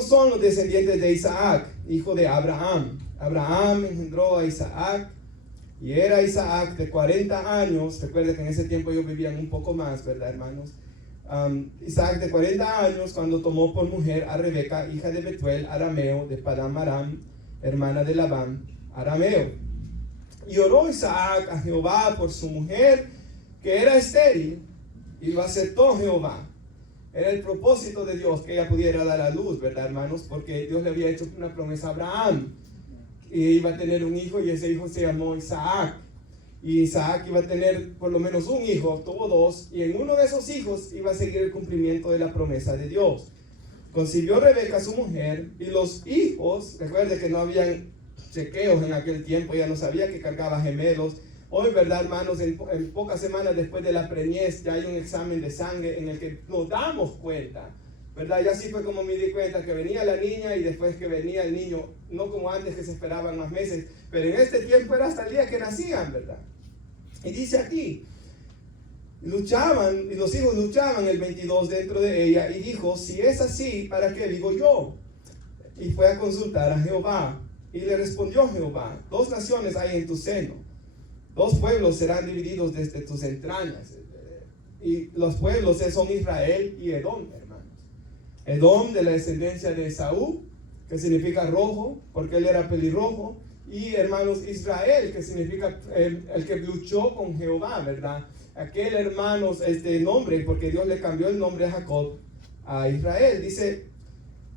son los descendientes de Isaac, hijo de Abraham. Abraham engendró a Isaac, y era Isaac de 40 años. Recuerden que en ese tiempo ellos vivían un poco más, ¿verdad, hermanos? Isaac de 40 años cuando tomó por mujer a Rebeca, hija de Betuel, arameo, de Padán Aram, hermana de Labán, arameo. Y oró Isaac a Jehová por su mujer, que era estéril, y lo aceptó Jehová. Era el propósito de Dios que ella pudiera dar a luz, ¿verdad, hermanos? Porque Dios le había hecho una promesa a Abraham, y iba a tener un hijo, y ese hijo se llamó Isaac. Y Isaac iba a tener por lo menos un hijo, tuvo dos, y en uno de esos hijos iba a seguir el cumplimiento de la promesa de Dios. Concibió Rebeca su mujer, y los hijos, recuerde que no habían chequeos en aquel tiempo, ella no sabía que cargaba gemelos. Hoy, ¿verdad, hermanos? En pocas semanas después de la preñez ya hay un examen de sangre en el que nos damos cuenta, ¿verdad? Ya así fue como me di cuenta que venía la niña y después que venía el niño, no como antes que se esperaban más meses, pero en este tiempo era hasta el día que nacían, ¿verdad? Y dice aquí, luchaban, y los hijos luchaban, el 22, dentro de ella, y dijo, si es así, ¿para qué vivo yo? Y fue a consultar a Jehová, y le respondió Jehová, 2 naciones hay en tu seno, 2 pueblos serán divididos desde tus entrañas, y los pueblos son Israel y Edom, hermanos. Edom, de la descendencia de Esaú, que significa rojo, porque él era pelirrojo, y hermanos, Israel, que significa el que luchó con Jehová, ¿verdad? Aquel, hermanos, este nombre, porque Dios le cambió el nombre a Jacob a Israel. Dice,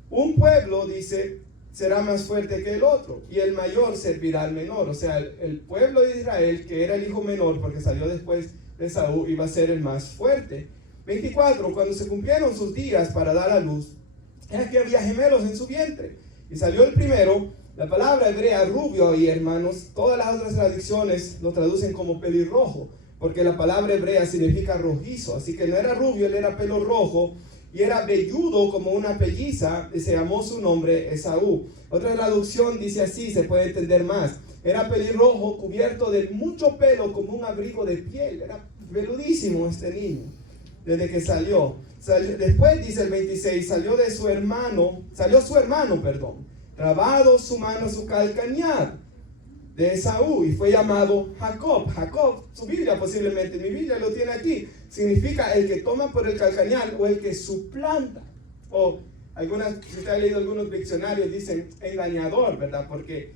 un pueblo, dice, será más fuerte que el otro, y el mayor servirá al menor. O sea, el pueblo de Israel, que era el hijo menor, porque salió después de Esaú, iba a ser el más fuerte. 24, cuando se cumplieron sus días para dar a luz, es que había gemelos en su vientre, y salió el primero. La palabra hebrea rubio ahí, hermanos, todas las otras traducciones lo traducen como pelirrojo, porque la palabra hebrea significa rojizo, así que no era rubio, él era pelo rojo, y era velludo como una pelliza, y se llamó su nombre Esaú. Otra traducción dice así, se puede entender más, era pelirrojo, cubierto de mucho pelo como un abrigo de piel, era veludísimo este niño, desde que salió. Después dice el 26, salió su hermano, trabado su mano su calcañar de Esaú, y fue llamado Jacob. Jacob, su Biblia posiblemente, mi Biblia lo tiene aquí, significa el que toma por el calcañar o el que suplanta. O si usted ha leído algunos diccionarios, dicen engañador, ¿verdad? Porque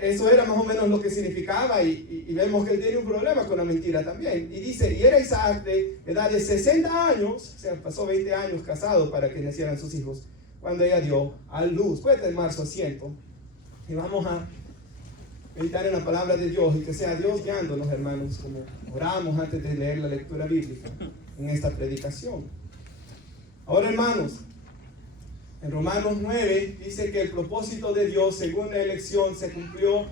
eso era más o menos lo que significaba, y vemos que él tiene un problema con la mentira también. Y dice, y era Isaac de edad de 60 años, o sea, pasó 20 años casado para que nacieran sus hijos, cuando ella dio a luz. Puede tomar su asiento, y vamos a meditar en la palabra de Dios, y que sea Dios guiándonos, hermanos, como oramos antes de leer la lectura bíblica en esta predicación. Ahora, hermanos, en Romanos 9 dice que el propósito de Dios según la elección se cumplió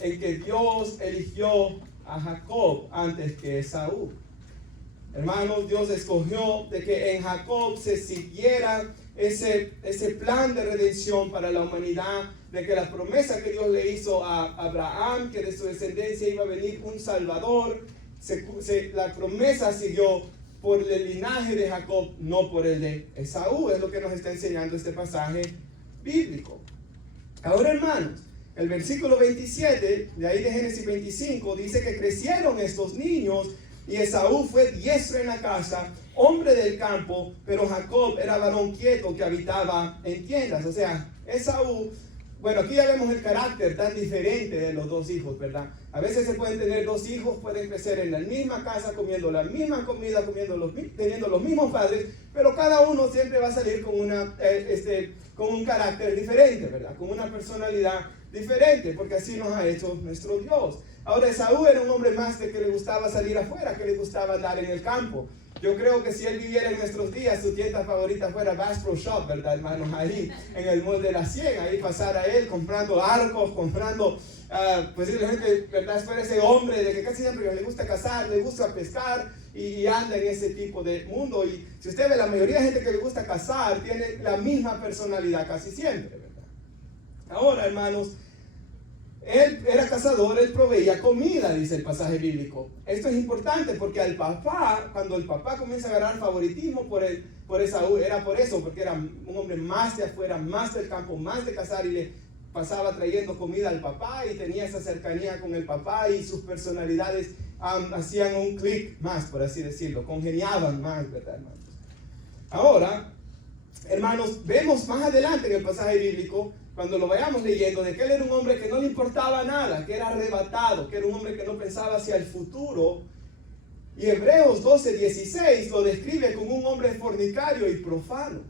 en que Dios eligió a Jacob antes que Esaú. Hermanos, Dios escogió de que en Jacob se siguiera ese plan de redención para la humanidad, de que la promesa que Dios le hizo a Abraham, que de su descendencia iba a venir un Salvador, la promesa siguió por el linaje de Jacob, no por el de Esaú. Es lo que nos está enseñando este pasaje bíblico. Ahora, hermanos, el versículo 27, de ahí de Génesis 25, dice que crecieron estos niños, y Esaú fue diestro en la casa, hombre del campo, pero Jacob era varón quieto que habitaba en tiendas. O sea, Esaú, bueno, aquí ya vemos el carácter tan diferente de los 2 hijos, ¿verdad? A veces se pueden tener 2 hijos, pueden crecer en la misma casa, comiendo la misma comida, teniendo los mismos padres, pero cada uno siempre va a salir con un carácter diferente, ¿verdad? Con una personalidad diferente, porque así nos ha hecho nuestro Dios. Ahora, Esaú era un hombre más de que le gustaba salir afuera, que le gustaba andar en el campo. Yo creo que si él viviera en nuestros días, su tienda favorita fuera Bass Pro Shop, ¿verdad, hermanos? Ahí en el Mall de la 100, ahí pasara él comprando arcos, comprando, posiblemente, ¿verdad? Fuera ese hombre de que casi siempre le gusta cazar, le gusta pescar, y anda en ese tipo de mundo. Y si usted ve, la mayoría de gente que le gusta cazar tiene la misma personalidad casi siempre, ¿verdad? Ahora, hermanos, él era cazador, él proveía comida, dice el pasaje bíblico. Esto es importante porque al papá, cuando el papá comienza a agarrar favoritismo por Esaú, era por eso, porque era un hombre más de afuera, más del campo, más de cazar, y le pasaba trayendo comida al papá y tenía esa cercanía con el papá, y sus personalidades hacían un clic más, por así decirlo, congeniaban más, ¿verdad, hermanos? Ahora, hermanos, vemos más adelante en el pasaje bíblico, cuando lo vayamos leyendo, de que él era un hombre que no le importaba nada, que era arrebatado, que era un hombre que no pensaba hacia el futuro. Y Hebreos 12:16 lo describe como un hombre fornicario y profano.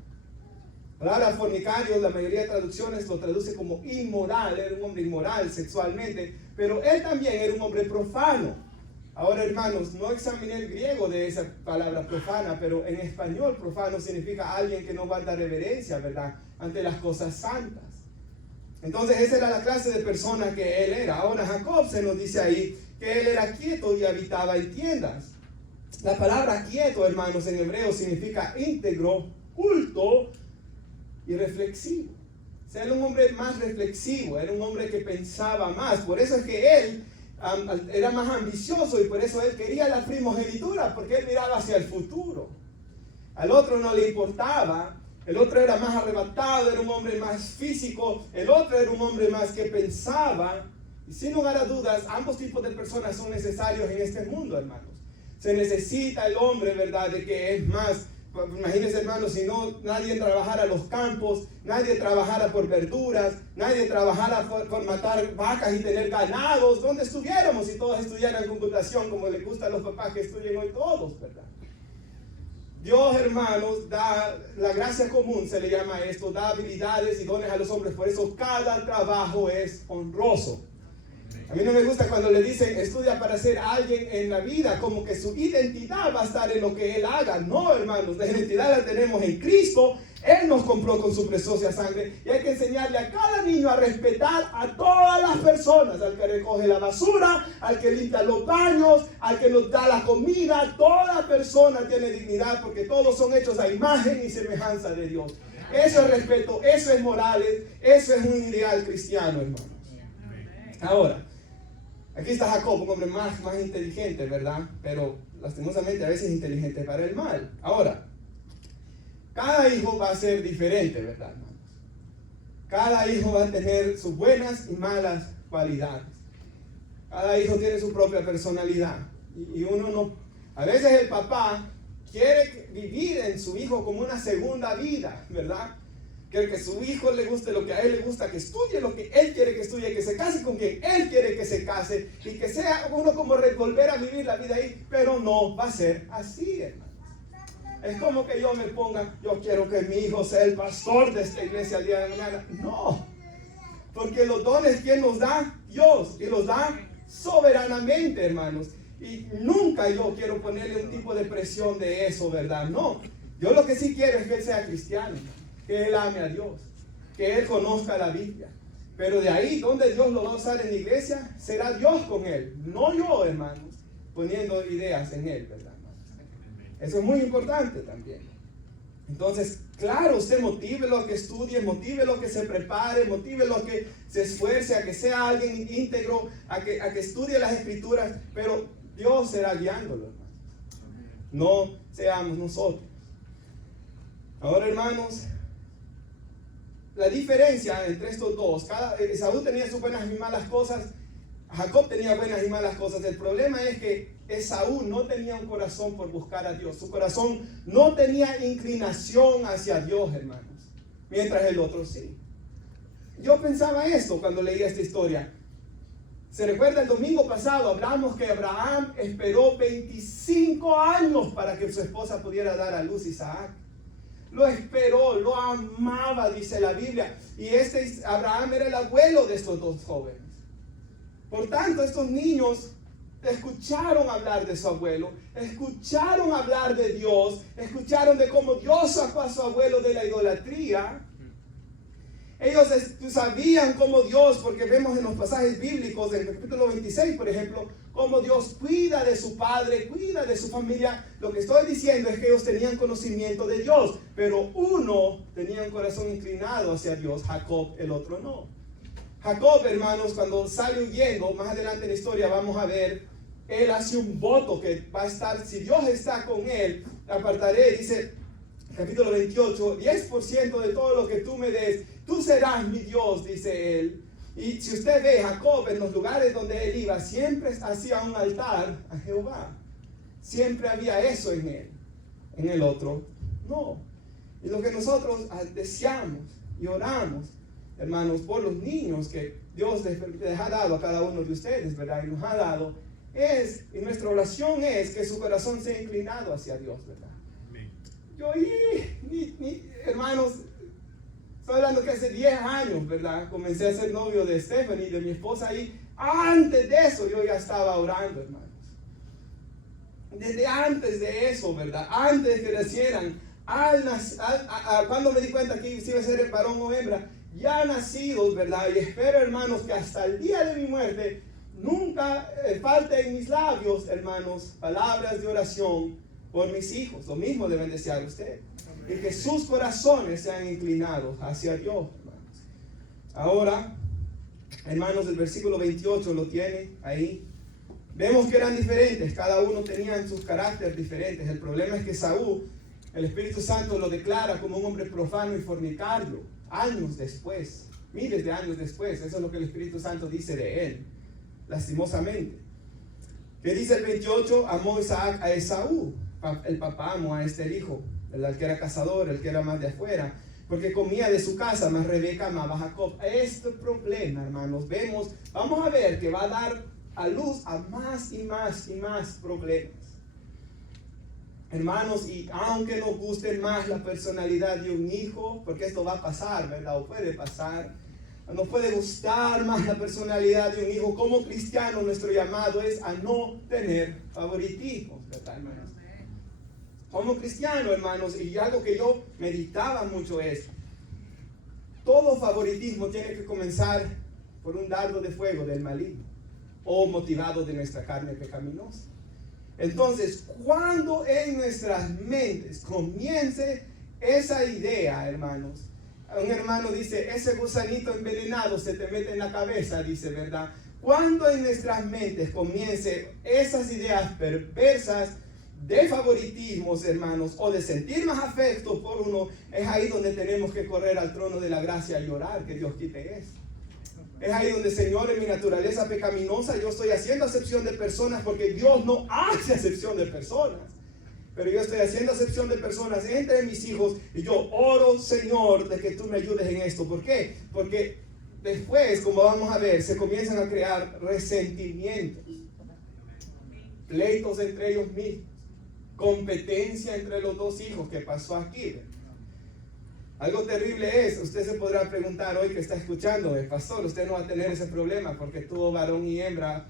La palabra fornicario, la mayoría de traducciones lo traduce como inmoral, era un hombre inmoral sexualmente, pero él también era un hombre profano. Ahora, hermanos, no examiné el griego de esa palabra profana, pero en español profano significa alguien que no guarda reverencia, ¿verdad?, ante las cosas santas. Entonces esa era la clase de persona que él era. Ahora Jacob se nos dice ahí que él era quieto y habitaba en tiendas. La palabra quieto, hermanos, en hebreo significa íntegro, culto y reflexivo. O sea, era un hombre más reflexivo, era un hombre que pensaba más. Por eso es que él era más ambicioso, y por eso él quería la primogenitura, porque él miraba hacia el futuro. Al otro no le importaba. El otro era más arrebatado, era un hombre más físico. El otro era un hombre más que pensaba. Y sin lugar a dudas, ambos tipos de personas son necesarios en este mundo, hermanos. Se necesita el hombre, ¿verdad?, de que es más. Imagínense, hermanos, si no, nadie trabajara los campos, nadie trabajara por verduras, nadie trabajara por matar vacas y tener ganados. ¿Dónde estuviéramos si todos estudiaran computación como les gusta a los papás que estudien hoy todos, ¿verdad? Dios, hermanos, da la gracia común, se le llama esto, da habilidades y dones a los hombres. Por eso cada trabajo es honroso. A mí no me gusta cuando le dicen estudia para ser alguien en la vida, como que su identidad va a estar en lo que él haga. No, hermanos, la identidad la tenemos en Cristo. Él nos compró con su preciosa sangre, y hay que enseñarle a cada niño a respetar a todas las personas, al que recoge la basura, al que limpia los baños, al que nos da la comida. Toda persona tiene dignidad, porque todos son hechos a imagen y semejanza de Dios. Eso es respeto, eso es morales, eso es un ideal cristiano, hermanos. Ahora, aquí está Jacob, un hombre más inteligente, ¿verdad? Pero lastimosamente a veces inteligente para el mal. Ahora, cada hijo va a ser diferente, ¿verdad, hermanos? Cada hijo va a tener sus buenas y malas cualidades. Cada hijo tiene su propia personalidad. Y uno no... A veces el papá quiere vivir en su hijo como una segunda vida, ¿verdad? Quiere que su hijo le guste lo que a él le gusta, que estudie lo que él quiere que estudie, que se case con quien él quiere que se case, y que sea uno como volver a vivir la vida ahí. Pero no va a ser así, hermano. Es como que yo me ponga, yo quiero que mi hijo sea el pastor de esta iglesia el día de mañana. No, porque los dones, ¿quién nos da? Dios, y los da soberanamente, hermanos. Y nunca yo quiero ponerle un tipo de presión de eso, ¿verdad? No, yo lo que sí quiero es que él sea cristiano, que él ame a Dios, que él conozca la Biblia. Pero de ahí, donde Dios lo va a usar en la iglesia, será Dios con él, no yo, hermanos, poniendo ideas en él, ¿verdad? Eso es muy importante también. Entonces, claro, usted motívelo a que estudie, motívelo a que se prepare, motívelo a que se esfuerce, a que sea alguien íntegro, a que estudie las escrituras, pero Dios será guiándolo, hermanos. No seamos nosotros. Ahora, hermanos, la diferencia entre estos dos, Esaú tenía sus buenas y malas cosas, Jacob tenía buenas y malas cosas. El problema es que Esaú no tenía un corazón por buscar a Dios. Su corazón no tenía inclinación hacia Dios, hermanos, mientras el otro sí. Yo pensaba esto cuando leía esta historia. Se recuerda el domingo pasado, hablamos que Abraham esperó 25 años para que su esposa pudiera dar a luz a Isaac. Lo esperó, lo amaba, dice la Biblia. Y Abraham era el abuelo de estos dos jóvenes. Por tanto, estos niños escucharon hablar de su abuelo, escucharon hablar de Dios, escucharon de cómo Dios sacó a su abuelo de la idolatría. Ellos sabían cómo Dios, porque vemos en los pasajes bíblicos, en el capítulo 26, por ejemplo, cómo Dios cuida de su padre, cuida de su familia. Lo que estoy diciendo es que ellos tenían conocimiento de Dios, pero uno tenía un corazón inclinado hacia Dios, Jacob, el otro no. Jacob, hermanos, cuando sale huyendo, más adelante en la historia vamos a ver, él hace un voto que va a estar, si Dios está con él, apartaré, dice capítulo 28, 10% de todo lo que tú me des, tú serás mi Dios, dice él. Y si usted ve, Jacob en los lugares donde él iba, siempre hacía un altar a Jehová. Siempre había eso en él. En el otro, no. Y lo que nosotros deseamos y oramos, hermanos, por los niños que Dios les ha dado a cada uno de ustedes, ¿verdad? Y nos ha dado, y nuestra oración es que su corazón sea inclinado hacia Dios, ¿verdad? Amén. Yo, hermanos, estoy hablando que hace 10 años, ¿verdad? Comencé a ser novio de Stephanie, de mi esposa, y antes de eso yo ya estaba orando, hermanos. Desde antes de eso, ¿verdad? Antes de que nacieran, cuando me di cuenta que iba a ser el varón o hembra, ya nacidos, ¿verdad? Y espero, hermanos, que hasta el día de mi muerte nunca falte en mis labios, hermanos, palabras de oración por mis hijos. Lo mismo deben desear ustedes. Y que sus corazones sean inclinados hacia Dios, hermanos. Ahora, hermanos, el versículo 28 lo tiene ahí. Vemos que eran diferentes, cada uno tenía sus caracteres diferentes. El problema es que Saúl, el Espíritu Santo lo declara como un hombre profano y fornicario, años después, miles de años después. Eso es lo que el Espíritu Santo dice de él, lastimosamente. ¿Qué dice el 28? Amó Isaac a Esaú, el papá amó a el hijo, el que era cazador, el que era más de afuera, porque comía de su casa, mas Rebeca amaba a Jacob. Este problema, hermanos, vamos a ver que va a dar a luz a más y más y más problemas. Hermanos, y aunque nos guste más la personalidad de un hijo, porque esto va a pasar, ¿verdad? O puede pasar, nos puede gustar más la personalidad de un hijo. Como cristiano, nuestro llamado es a no tener favoritismos, ¿verdad, hermanos? Como cristiano, hermanos, y algo que yo meditaba mucho es, todo favoritismo tiene que comenzar por un dardo de fuego del maligno, o motivado de nuestra carne pecaminosa. Entonces, cuando en nuestras mentes comience esa idea, hermanos, un hermano dice, ese gusanito envenenado se te mete en la cabeza, dice, ¿verdad? Cuando en nuestras mentes comience esas ideas perversas de favoritismos, hermanos, o de sentir más afecto por uno, es ahí donde tenemos que correr al trono de la gracia y orar que Dios quite eso. Es ahí donde, Señor, en mi naturaleza pecaminosa, yo estoy haciendo acepción de personas, porque Dios no hace acepción de personas. Pero yo estoy haciendo acepción de personas entre mis hijos, y yo oro, Señor, de que tú me ayudes en esto. ¿Por qué? Porque después, como vamos a ver, se comienzan a crear resentimientos, pleitos entre ellos mismos, competencia entre los dos hijos, que pasó aquí. Algo terrible es, usted se podrá preguntar hoy que está escuchando, pastor, usted no va a tener ese problema porque tuvo varón y hembra,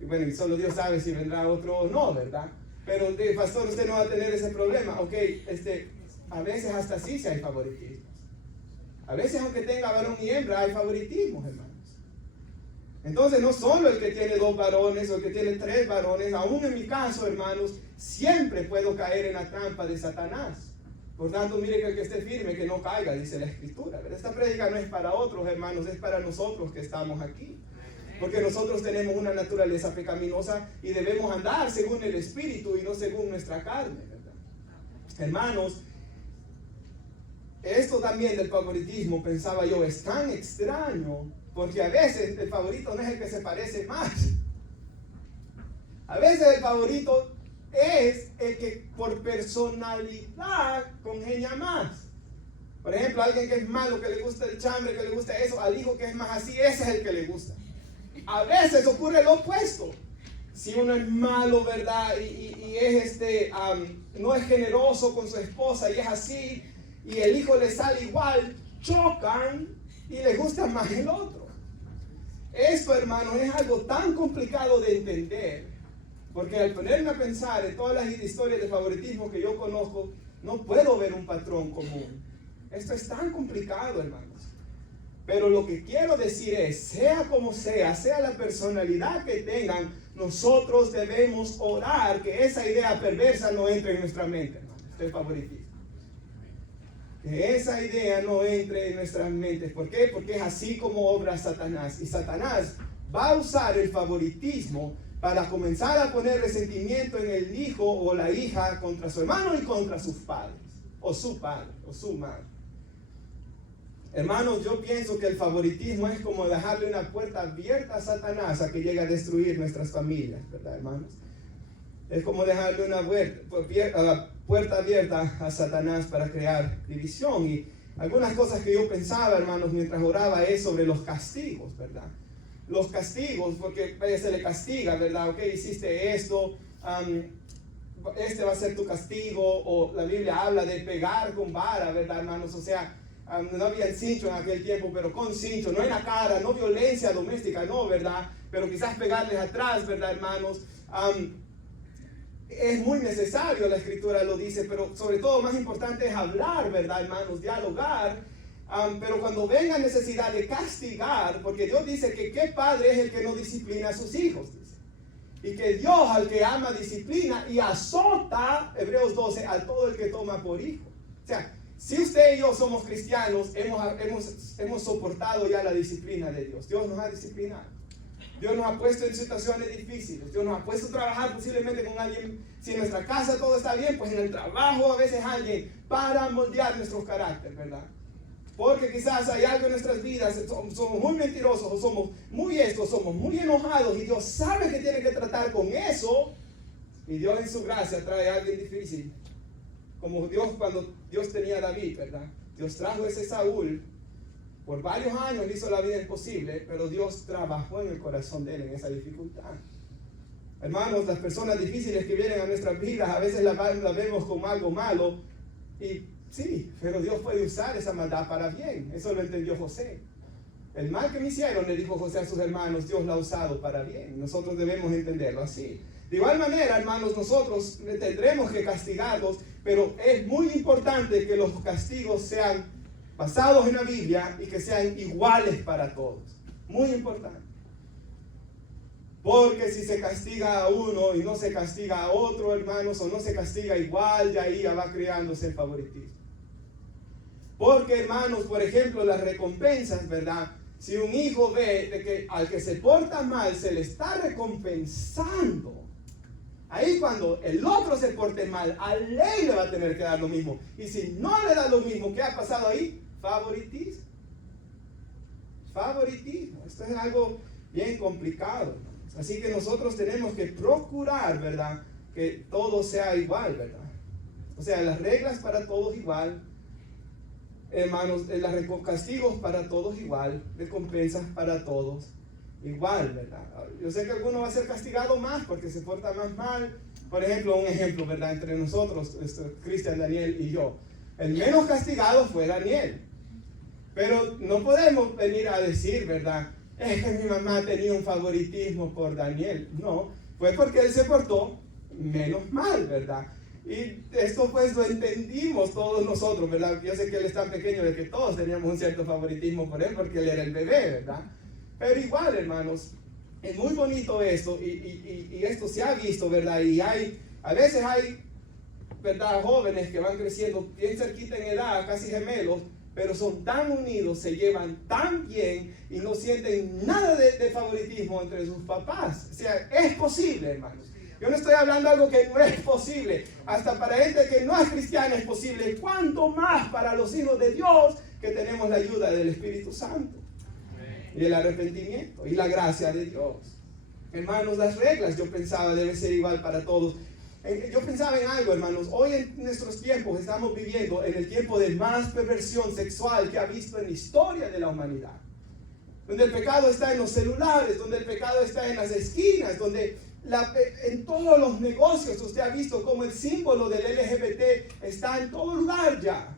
y bueno, y solo Dios sabe si vendrá otro o no, ¿verdad? Pero, pastor, usted no va a tener ese problema. Ok, a veces hasta sí hay favoritismos. A veces, aunque tenga varón y hembra, hay favoritismos, hermanos. Entonces, no solo el que tiene 2 varones o el que tiene 3 varones, aún en mi caso, hermanos, siempre puedo caer en la trampa de Satanás. Por tanto, mire que el que esté firme, que no caiga, dice la Escritura. Pero esta prédica no es para otros, hermanos, es para nosotros que estamos aquí. Porque nosotros tenemos una naturaleza pecaminosa y debemos andar según el Espíritu y no según nuestra carne, ¿verdad? Hermanos, esto también del favoritismo, pensaba yo, es tan extraño, porque a veces el favorito no es el que se parece más. A veces el favorito es el que por personalidad congenia más. Por ejemplo, alguien que es malo, que le gusta el chambre, que le gusta eso, al hijo que es más así, ese es el que le gusta. A veces ocurre lo opuesto. Si uno es malo, ¿verdad? Y es no es generoso con su esposa y es así, y el hijo le sale igual, chocan y les gusta más el otro. Esto, hermanos, es algo tan complicado de entender. Porque al ponerme a pensar en todas las historias de favoritismo que yo conozco, no puedo ver un patrón común. Esto es tan complicado, hermanos. Pero lo que quiero decir es, sea como sea la personalidad que tengan, nosotros debemos orar que esa idea perversa no entre en nuestra mente, hermanos. Este favoritismo. Que esa idea no entre en nuestras mentes. ¿Por qué? Porque es así como obra Satanás. Y Satanás va a usar el favoritismo para comenzar a poner resentimiento en el hijo o la hija contra su hermano y contra sus padres, o su padre, o su madre. Hermanos, yo pienso que el favoritismo es como dejarle una puerta abierta a Satanás a que llegue a destruir nuestras familias, ¿verdad, hermanos? Es como dejarle una puerta abierta a Satanás para crear división. Y algunas cosas que yo pensaba, hermanos, mientras oraba es sobre los castigos, ¿verdad? Los castigos, porque se le castiga, ¿verdad? Ok, hiciste esto, este va a ser tu castigo, o la Biblia habla de pegar con vara, ¿verdad, hermanos? O sea, no había cincho en aquel tiempo, pero con cincho, no en la cara, no violencia doméstica, no, ¿verdad? Pero quizás pegarles atrás, ¿verdad, hermanos? Es muy necesario, la Escritura lo dice, pero sobre todo más importante es hablar, ¿verdad, hermanos? Dialogar. Pero cuando venga necesidad de castigar, porque Dios dice que qué padre es el que no disciplina a sus hijos, dice. Y que Dios al que ama disciplina y azota, Hebreos 12, a todo el que toma por hijo. O sea, si usted y yo somos cristianos, hemos soportado ya la disciplina de Dios. Dios nos ha disciplinado. Dios nos ha puesto en situaciones difíciles. Dios nos ha puesto a trabajar posiblemente con alguien. Si en nuestra casa todo está bien, pues en el trabajo a veces alguien para moldear nuestros caracteres, ¿verdad? Porque quizás hay algo en nuestras vidas, somos muy mentirosos, o somos muy somos muy enojados, y Dios sabe que tiene que tratar con eso, y Dios en su gracia trae a alguien difícil. Como Dios, cuando Dios tenía a David, ¿verdad? Dios trajo a ese Saúl. Por varios años le hizo la vida imposible, pero Dios trabajó en el corazón de él en esa dificultad. Hermanos, las personas difíciles que vienen a nuestras vidas, a veces las vemos como algo malo, y sí, pero Dios puede usar esa maldad para bien. Eso lo entendió José. El mal que me hicieron, le dijo José a sus hermanos, Dios lo ha usado para bien. Nosotros debemos entenderlo así. De igual manera, hermanos, nosotros tendremos que castigarlos, pero es muy importante que los castigos sean basados en la Biblia y que sean iguales para todos. Muy importante. Porque si se castiga a uno y no se castiga a otro, hermanos, o no se castiga igual, de ahí ya va creándose el favoritismo. Porque, hermanos, por ejemplo, las recompensas, ¿verdad? Si un hijo ve de que al que se porta mal se le está recompensando, ahí cuando el otro se porte mal, a ley le va a tener que dar lo mismo. Y si no le da lo mismo, ¿qué ha pasado ahí? Favoritismo. Favoritismo. Esto es algo bien complicado, hermanos. Así que nosotros tenemos que procurar, ¿verdad? Que todo sea igual, ¿verdad? O sea, las reglas para todos igual. Hermanos, los castigos para todos igual, recompensas para todos igual, ¿verdad? Yo sé que alguno va a ser castigado más porque se porta más mal. Por ejemplo, un ejemplo, ¿verdad? Entre nosotros, Cristian, Daniel y yo. El menos castigado fue Daniel. Pero no podemos venir a decir, ¿verdad? Es que mi mamá tenía un favoritismo por Daniel. No, fue porque él se portó menos mal, ¿verdad? Y esto pues lo entendimos todos nosotros, ¿verdad? Yo sé que él es tan pequeño de que todos teníamos un cierto favoritismo por él porque él era el bebé, ¿verdad? Pero igual, hermanos, es muy bonito esto y esto se ha visto, ¿verdad? Y a veces hay, ¿verdad? Jóvenes que van creciendo bien cerquita en edad, casi gemelos, pero son tan unidos, se llevan tan bien y no sienten nada de favoritismo entre sus papás. O sea, es posible, hermanos. Yo no estoy hablando de algo que no es posible. Hasta para gente que no es cristiana es posible. ¿Cuánto más para los hijos de Dios que tenemos la ayuda del Espíritu Santo? Y el arrepentimiento y la gracia de Dios. Hermanos, las reglas yo pensaba deben ser igual para todos. Yo pensaba en algo, hermanos. Hoy en nuestros tiempos estamos viviendo en el tiempo de más perversión sexual que ha visto en la historia de la humanidad. Donde el pecado está en los celulares, donde el pecado está en las esquinas, donde en todos los negocios usted ha visto cómo el símbolo del LGBT está en todo lugar ya.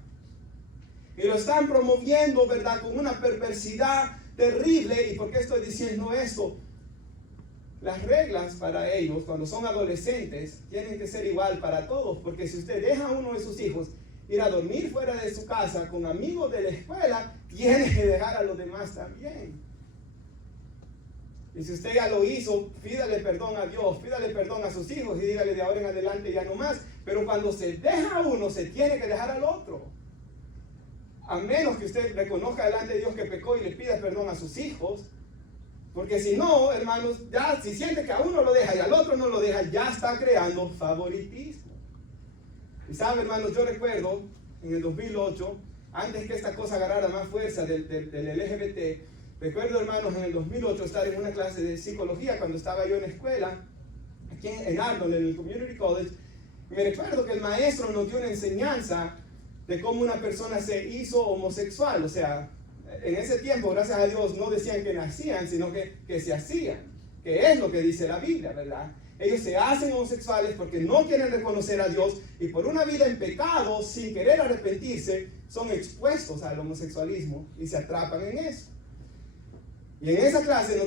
Y lo están promoviendo, ¿verdad? Con una perversidad terrible. ¿Y por qué estoy diciendo esto? Las reglas para ellos, cuando son adolescentes, tienen que ser igual para todos. Porque si usted deja a uno de sus hijos ir a dormir fuera de su casa con amigos de la escuela, tiene que dejar a los demás también. Y si usted ya lo hizo, pídale perdón a Dios, pídale perdón a sus hijos y dígale de ahora en adelante ya no más. Pero cuando se deja a uno, se tiene que dejar al otro. a menos que usted reconozca delante de Dios que pecó y le pida perdón a sus hijos, porque si no, hermanos, ya si siente que a uno lo deja y al otro no lo deja, ya está creando favoritismo. Y sabe, hermanos, yo recuerdo en el 2008, antes que esta cosa agarrara más fuerza del LGBT, recuerdo, hermanos, en el 2008 estar en una clase de psicología cuando estaba yo en la escuela, aquí en Arnold, en el Community College. Y me recuerdo que el maestro nos dio una enseñanza de cómo una persona se hizo homosexual. O sea, en ese tiempo, gracias a Dios, no decían que nacían, sino que se hacían, que es lo que dice la Biblia, ¿verdad? Ellos se hacen homosexuales porque no quieren reconocer a Dios y por una vida en pecado, sin querer arrepentirse, son expuestos al homosexualismo y se atrapan en eso. Y en esa clase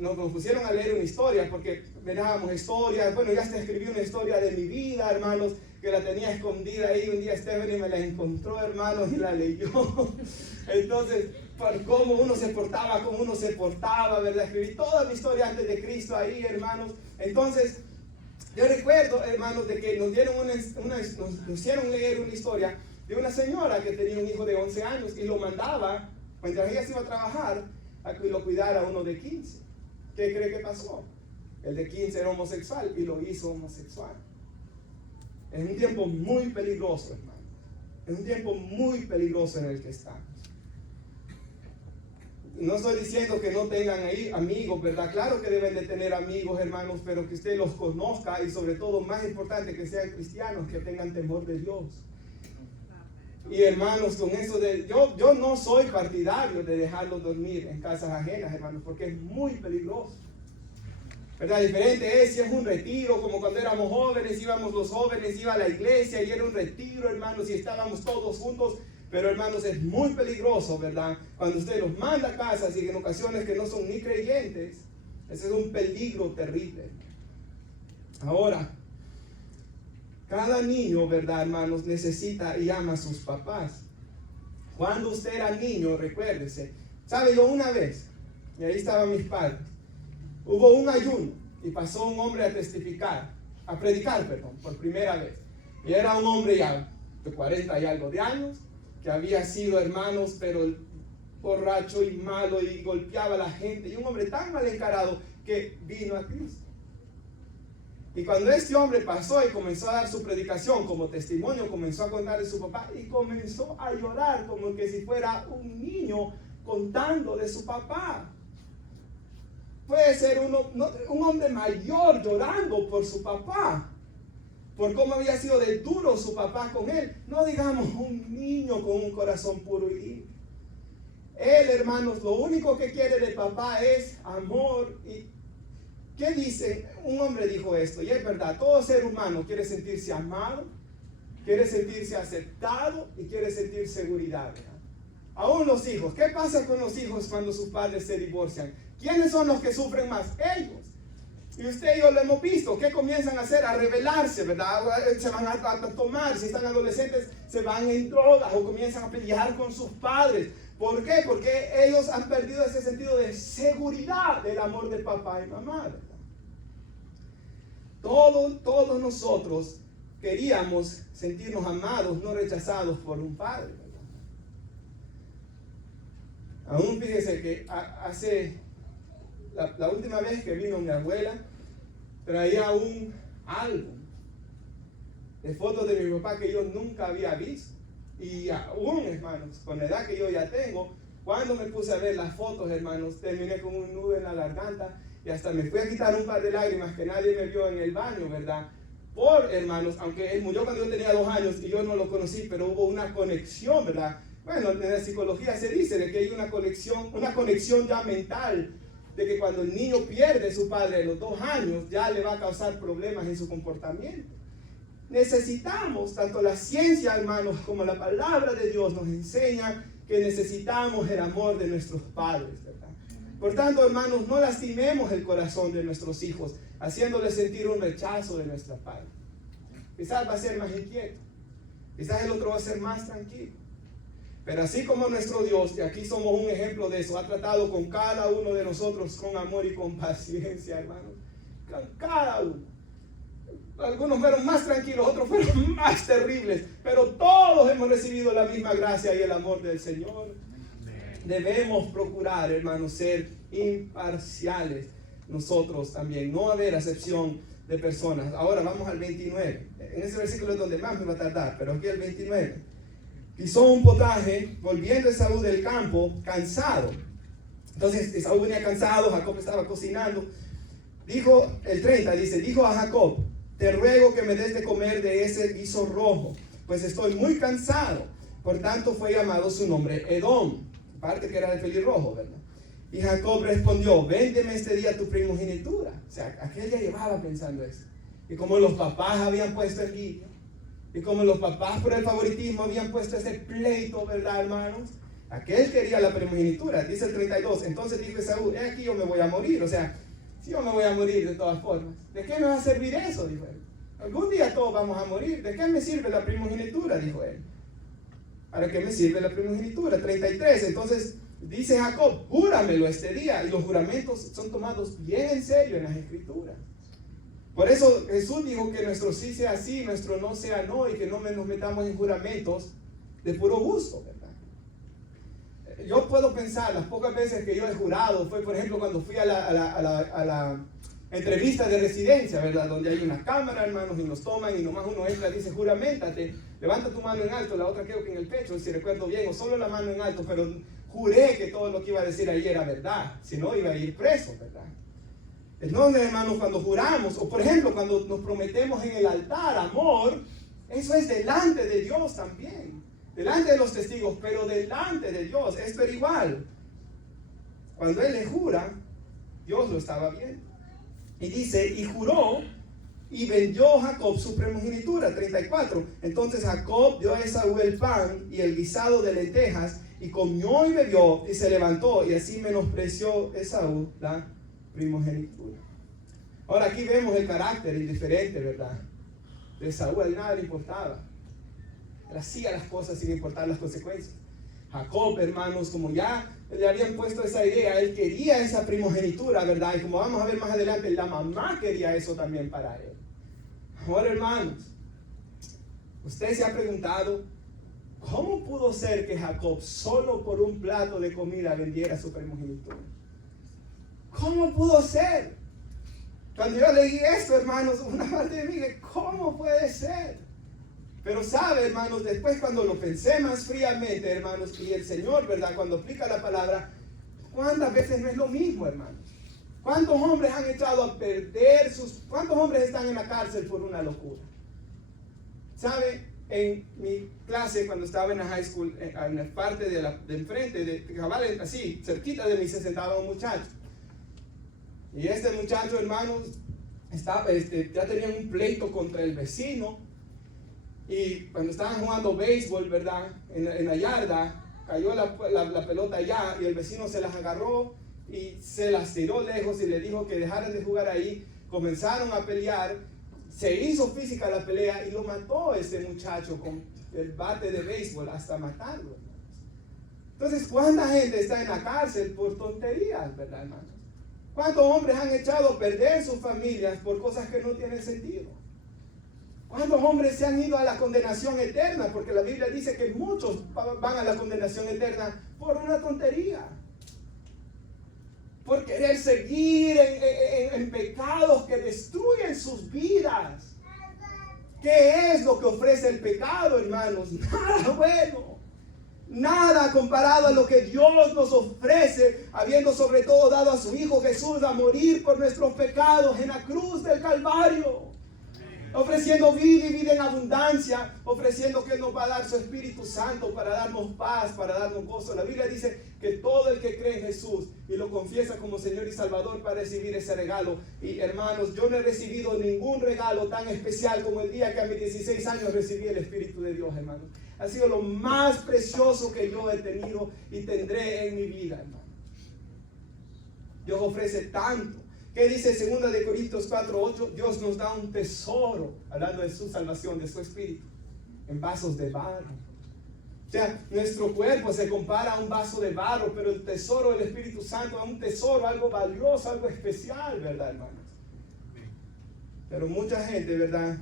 nos pusieron a leer una historia, porque mirábamos historias. Bueno, ya hasta escribí una historia de mi vida, hermanos, que la tenía escondida ahí. Un día Stephanie me la encontró, hermanos, y la leyó. Entonces, por cómo uno se portaba, ¿verdad? Escribí toda mi historia antes de Cristo ahí, hermanos. Entonces, yo recuerdo, hermanos, de que nos hicieron leer una historia de una señora que tenía un hijo de 11 años y lo mandaba, mientras ella se iba a trabajar, a que lo cuidara uno de 15. ¿Qué cree que pasó? El de 15 era homosexual y lo hizo homosexual. Es un tiempo muy peligroso, hermano. Es un tiempo muy peligroso en el que estamos. No estoy diciendo que no tengan ahí amigos, ¿verdad? Claro que deben de tener amigos, hermanos, pero que usted los conozca y sobre todo, más importante, que sean cristianos, que tengan temor de Dios. Y hermanos, con eso yo no soy partidario de dejarlos dormir en casas ajenas, hermanos, porque es muy peligroso, ¿verdad? Diferente es si es un retiro, como cuando éramos jóvenes, íbamos los jóvenes, iba a la iglesia y era un retiro, hermanos, y estábamos todos juntos. Pero hermanos, es muy peligroso, ¿verdad? Cuando usted los manda a casas y en ocasiones que no son ni creyentes, ese es un peligro terrible. Ahora, cada niño, ¿verdad, hermanos? Necesita y ama a sus papás. Cuando usted era niño, recuérdese. ¿Sabe? Yo una vez, y ahí estaban mis padres, hubo un ayuno y pasó un hombre a predicar, por primera vez. Y era un hombre ya de 40 y algo de años, que había sido, hermanos, pero borracho y malo y golpeaba a la gente. Y un hombre tan mal encarado que vino a Cristo. Y cuando este hombre pasó y comenzó a dar su predicación como testimonio, comenzó a contar de su papá y comenzó a llorar como que si fuera un niño contando de su papá. Puede ser un hombre mayor llorando por su papá, por cómo había sido de duro su papá con él. No digamos un niño con un corazón puro y limpio. Él, hermanos, lo único que quiere del papá es amor. ¿Y qué dice? Un hombre dijo esto, y es verdad, todo ser humano quiere sentirse amado, quiere sentirse aceptado y quiere sentir seguridad, ¿verdad? Aún los hijos. ¿Qué pasa con los hijos cuando sus padres se divorcian? ¿Quiénes son los que sufren más? Ellos. Y usted y yo lo hemos visto. ¿Qué comienzan a hacer? A rebelarse, ¿verdad? Se van a tomar. Si están adolescentes, se van en drogas o comienzan a pelear con sus padres. ¿Por qué? Porque ellos han perdido ese sentido de seguridad del amor de papá y mamá, ¿verdad? Todos nosotros queríamos sentirnos amados, no rechazados por un padre, ¿verdad? Aún fíjese que la última vez que vino mi abuela, traía un álbum de fotos de mi papá que yo nunca había visto. Y aún, hermanos, con la edad que yo ya tengo, cuando me puse a ver las fotos, hermanos, terminé con un nudo en la garganta y hasta me fui a quitar un par de lágrimas que nadie me vio en el baño, ¿verdad? Hermanos, aunque él murió cuando yo tenía 2 años y yo no lo conocí, pero hubo una conexión, ¿verdad? Bueno, en la psicología se dice de que hay una conexión ya mental, de que cuando el niño pierde a su padre a los 2 años, ya le va a causar problemas en su comportamiento. Necesitamos, tanto la ciencia, hermanos, como la palabra de Dios nos enseña que necesitamos el amor de nuestros padres, ¿verdad? Por tanto, hermanos, no lastimemos el corazón de nuestros hijos, haciéndoles sentir un rechazo de nuestra parte. Quizás va a ser más inquieto, quizás el otro va a ser más tranquilo. Pero así como nuestro Dios, y aquí somos un ejemplo de eso, ha tratado con cada uno de nosotros con amor y con paciencia, hermanos. Con cada uno. Algunos fueron más tranquilos, otros fueron más terribles, pero todos hemos recibido la misma gracia y el amor del Señor. Debemos procurar, hermanos, ser imparciales nosotros también, no haber acepción de personas. Ahora vamos al 29. En ese versículo es donde más me va a tardar, pero aquí el 29. Pisó un potaje, volviendo Esaú del campo, cansado. Entonces Esaú venía cansado, Jacob estaba cocinando. Dijo, el 30 dice, dijo a Jacob, te ruego que me des de comer de ese guiso rojo, pues estoy muy cansado. Por tanto fue llamado su nombre Edom, parte que era el pelirrojo, ¿verdad? Y Jacob respondió, véndeme este día tu primogenitura. O sea, aquel ya llevaba pensando eso. Y como los papás habían puesto envidia, y como los papás por el favoritismo habían puesto ese pleito, ¿verdad, hermanos? Aquel quería la primogenitura. Dice el 32, entonces dijo Esaú, he aquí yo me voy a morir. O sea, si yo me voy a morir de todas formas, ¿de qué me va a servir eso? Dijo él. Algún día todos vamos a morir. ¿De qué me sirve la primogenitura? Dijo él. ¿Para qué me sirve la primogenitura? 33, entonces dice Jacob, júramelo este día. Y los juramentos son tomados bien en serio en las escrituras. Por eso Jesús dijo que nuestro sí sea sí, nuestro no sea no, y que no nos metamos en juramentos de puro gusto, ¿verdad? Yo puedo pensar, las pocas veces que yo he jurado fue, por ejemplo, cuando fui a la entrevista de residencia, ¿verdad? Donde hay una cámara, hermanos, y nos toman, y nomás uno entra y dice, juramentate, levanta tu mano en alto, la otra creo que en el pecho, si recuerdo bien, o solo la mano en alto, pero juré que todo lo que iba a decir ahí era verdad, si no iba a ir preso, ¿verdad? Entonces, hermanos, cuando juramos, o por ejemplo, cuando nos prometemos en el altar amor, eso es delante de Dios también, delante de los testigos, pero delante de Dios, esto era igual. Cuando él le jura, Dios lo estaba viendo. Y dice, y juró, y vendió Jacob su primogenitura, 34. Entonces Jacob dio a Esaú el pan y el guisado de lentejas, y comió y bebió, y se levantó, y así menospreció Esaú la primogenitura. Ahora aquí vemos el carácter indiferente, ¿verdad? De Esaú, a él nada le importaba. Él hacía las cosas sin importar las consecuencias. Jacob, hermanos, como ya le habían puesto esa idea, él quería esa primogenitura, ¿verdad? Y como vamos a ver más adelante, la mamá quería eso también para él. Ahora, hermanos, usted se ha preguntado, ¿cómo pudo ser que Jacob solo por un plato de comida vendiera su primogenitura? ¿Cómo pudo ser? Cuando yo leí esto, hermanos, una parte de mí dije, ¿cómo puede ser? Pero sabe, hermanos, después cuando lo pensé más fríamente, hermanos, y el Señor, ¿verdad? Cuando aplica la palabra, ¿cuántas veces no es lo mismo, hermanos? ¿Cuántos hombres han echado a perder cuántos hombres están en la cárcel por una locura? ¿Sabe? En mi clase, cuando estaba en la high school, en la parte de enfrente, así, cerquita de mí, se sentaba un muchacho. Y este muchacho, hermanos, ya tenían un pleito contra el vecino. Y cuando estaban jugando béisbol, ¿verdad? En la yarda, cayó la pelota allá y el vecino se las agarró y se las tiró lejos y le dijo que dejaran de jugar ahí. Comenzaron a pelear, se hizo física la pelea y lo mató este muchacho con el bate de béisbol hasta matarlo. Entonces, ¿cuánta gente está en la cárcel por tonterías, verdad, hermanos? ¿Cuántos hombres han echado a perder sus familias por cosas que no tienen sentido? ¿Cuántos hombres se han ido a la condenación eterna? Porque la Biblia dice que muchos van a la condenación eterna por una tontería. Por querer seguir en pecados que destruyen sus vidas. ¿Qué es lo que ofrece el pecado, hermanos? Nada bueno. Nada comparado a lo que Dios nos ofrece, habiendo sobre todo dado a su Hijo Jesús a morir por nuestros pecados en la cruz del Calvario. Ofreciendo vida y vida en abundancia, ofreciendo que Él nos va a dar su Espíritu Santo para darnos paz, para darnos gozo. La Biblia dice que todo el que cree en Jesús y lo confiesa como Señor y Salvador para recibir ese regalo. Y hermanos, yo no he recibido ningún regalo tan especial como el día que a mis 16 años recibí el Espíritu de Dios, hermanos. Ha sido lo más precioso que yo he tenido y tendré en mi vida, hermanos. Dios ofrece tanto. ¿Qué dice 2 de Corintios 4:8? Dios nos da un tesoro, hablando de su salvación, de su espíritu, en vasos de barro. O sea, nuestro cuerpo se compara a un vaso de barro, pero el tesoro del Espíritu Santo es un tesoro, algo valioso, algo especial, ¿verdad, hermanos? Pero mucha gente, ¿verdad?,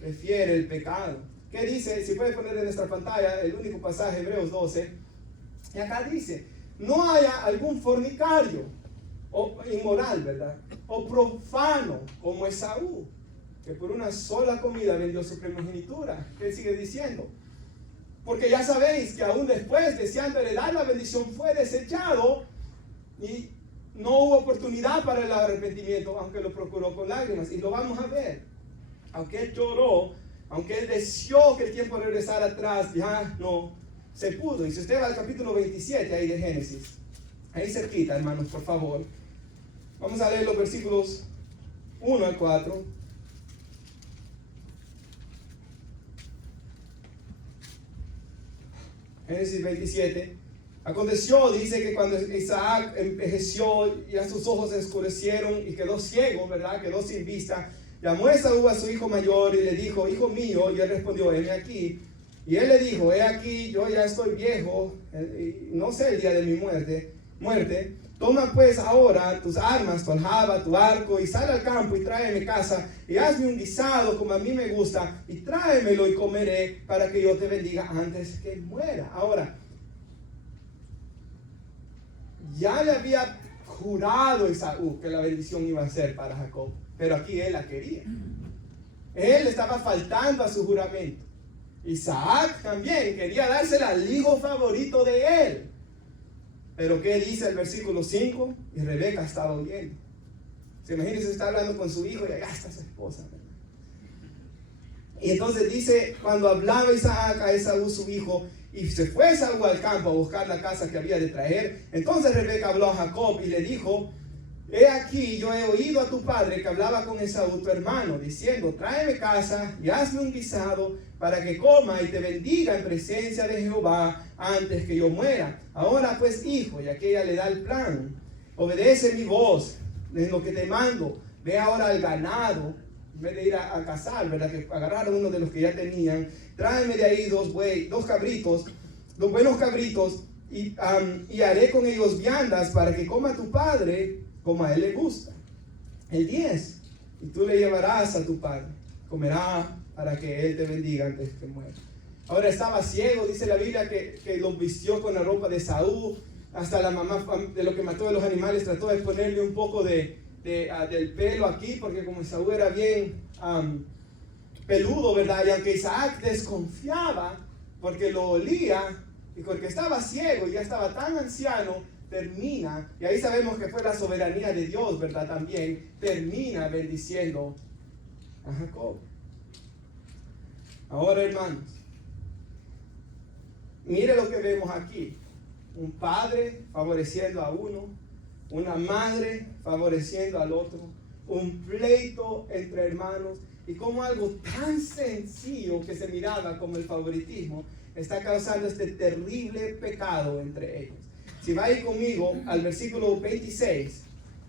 prefiere el pecado. ¿Qué dice? Si puede poner en nuestra pantalla el único pasaje, Hebreos 12. Y acá dice, no haya algún fornicario o inmoral, ¿verdad?, o profano como Esaú, que por una sola comida vendió su primogenitura. ¿Qué sigue diciendo? Porque ya sabéis que aún después, deseando heredar la bendición, fue desechado y no hubo oportunidad para el arrepentimiento, aunque lo procuró con lágrimas. Y lo vamos a ver. Aunque él lloró, aunque él deseó que el tiempo regresara atrás, ya no se pudo. Y si usted va al capítulo 27 ahí de Génesis, ahí cerquita, hermanos, por favor, vamos a leer los versículos 1 al 4. Génesis 27. Aconteció, dice, que cuando Isaac envejeció, ya sus ojos se oscurecieron y quedó ciego, ¿verdad? Quedó sin vista. Llamó Esaú a su hijo mayor y le dijo, hijo mío, y él respondió, heme aquí. Y él le dijo, he aquí, yo ya estoy viejo, no sé el día de mi muerte. Toma pues ahora tus armas, tu aljaba, tu arco, y sal al campo y tráeme casa, y hazme un guisado como a mí me gusta, y tráemelo y comeré, para que yo te bendiga antes que muera. Ahora, ya le había jurado Esaú que la bendición iba a ser para Jacob, pero aquí él la quería. Él estaba faltando a su juramento. Isaac también quería dársela al hijo favorito de él. Pero ¿qué dice el versículo 5? Y Rebeca estaba oyendo. Se imagina, se está hablando con su hijo y allá está su esposa, ¿verdad? Y entonces dice, cuando hablaba Isaac a Esaú su hijo, y se fue Esaú al campo a buscar la casa que había de traer, entonces Rebeca habló a Jacob y le dijo, he aquí, yo he oído a tu padre que hablaba con Esaú tu hermano, diciendo, tráeme casa y hazme un guisado para que coma y te bendiga en presencia de Jehová antes que yo muera. Ahora pues, hijo, y aquella le da el plan, obedece mi voz en lo que te mando, ve ahora al ganado, en vez de ir a cazar, ¿verdad?, que agarraron uno de los que ya tenían, tráeme de ahí dos cabritos, dos buenos cabritos, y haré con ellos viandas para que coma tu padre como a él le gusta. El 10, y tú le llevarás a tu padre, comerá para que él te bendiga antes que muera. Ahora estaba ciego, dice la Biblia que lo vistió con la ropa de Esaú, hasta la mamá de lo que mató de los animales trató de ponerle un poco del pelo aquí, porque como Esaú era bien peludo, ¿verdad? Y aunque Isaac desconfiaba, porque lo olía, y porque estaba ciego y ya estaba tan anciano, termina, y ahí sabemos que fue la soberanía de Dios, ¿verdad? También termina bendiciendo a Jacob. Ahora, hermanos, mire lo que vemos aquí. Un padre favoreciendo a uno, una madre favoreciendo al otro, un pleito entre hermanos, y como algo tan sencillo que se miraba como el favoritismo está causando este terrible pecado entre ellos. Si va a ir conmigo al versículo 26,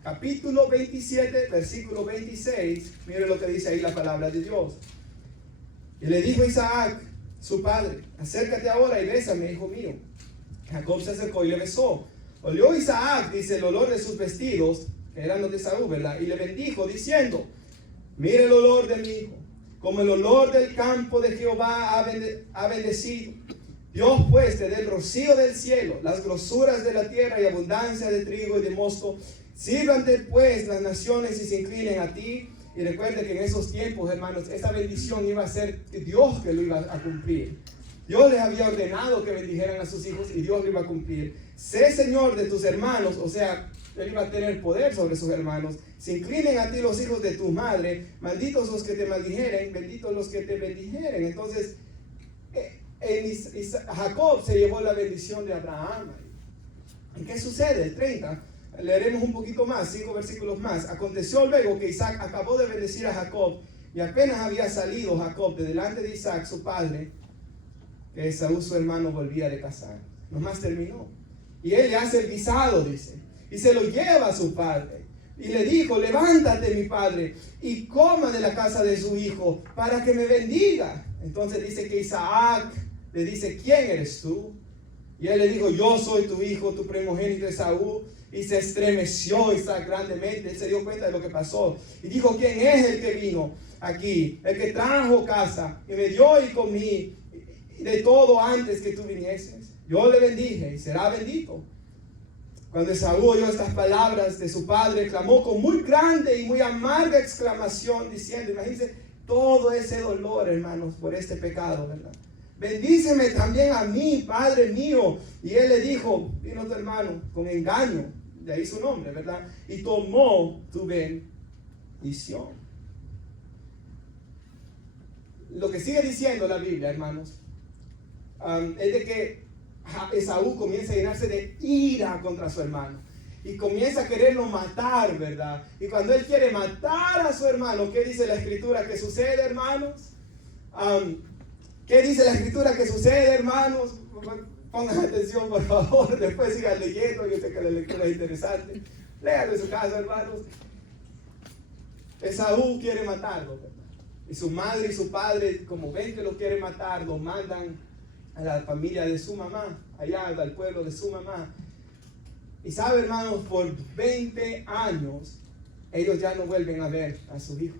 capítulo 27, versículo 26, mire lo que dice ahí la palabra de Dios. Y le dijo Isaac, su padre, acércate ahora y bésame, hijo mío. Jacob se acercó y le besó. Olió Isaac, dice, el olor de sus vestidos, que eran los de Esaú, ¿verdad? Y le bendijo, diciendo, mire el olor de mi hijo, como el olor del campo de Jehová ha bendecido. Dios pues te dé el rocío del cielo, las grosuras de la tierra y abundancia de trigo y de mosto. Sírvante pues las naciones y se inclinen a ti. Y recuerde que en esos tiempos, hermanos, esta bendición iba a ser Dios que lo iba a cumplir. Dios les había ordenado que bendijeran a sus hijos y Dios lo iba a cumplir. Sé Señor de tus hermanos, o sea, él iba a tener poder sobre sus hermanos. Se inclinen a ti los hijos de tu madre, malditos los que te maldijeren, benditos los que te bendijeren. Entonces, Jacob se llevó la bendición de Abraham. ¿Y qué sucede? El 30, leeremos un poquito más, 5 versículos más. Aconteció luego que Isaac acabó de bendecir a Jacob, y apenas había salido Jacob de delante de Isaac, su padre, que Esaú, su hermano, volvía de cazar. Nomás terminó. Y él le hace el guisado, dice, y se lo lleva a su padre. Y le dijo, levántate mi padre, y coma de la casa de su hijo, para que me bendiga. Entonces dice que Isaac le dice, ¿quién eres tú? Y él le dijo, yo soy tu hijo, tu primogénito Esaú. Y se estremeció Isaac grandemente. Él se dio cuenta de lo que pasó. Y dijo, ¿quién es el que vino aquí? El que trajo casa y me dio y comí de todo antes que tú vinieses. Yo le bendije y será bendito. Cuando Esaú oyó estas palabras de su padre, clamó con muy grande y muy amarga exclamación, diciendo, imagínense todo ese dolor, hermanos, por este pecado, ¿verdad? Bendíceme también a mí, Padre mío. Y él le dijo, vino tu hermano con engaño, de ahí su nombre, ¿verdad? Y tomó tu bendición. Lo que sigue diciendo la Biblia, hermanos, es de que Esaú comienza a llenarse de ira contra su hermano. Y comienza a quererlo matar, ¿verdad? Y cuando él quiere matar a su hermano, ¿qué dice la Escritura que sucede, hermanos? ¿Qué dice la Escritura que sucede, hermanos? Pongan atención, por favor. Después sigan leyendo. Yo sé que la lectura es interesante. Léanlo en su casa, hermanos. Esaú quiere matarlo, ¿verdad? Y su madre y su padre, como ven que lo quiere matar, lo mandan a la familia de su mamá, allá al pueblo de su mamá. Y sabe, hermanos, por 20 años, ellos ya no vuelven a ver a su hijo.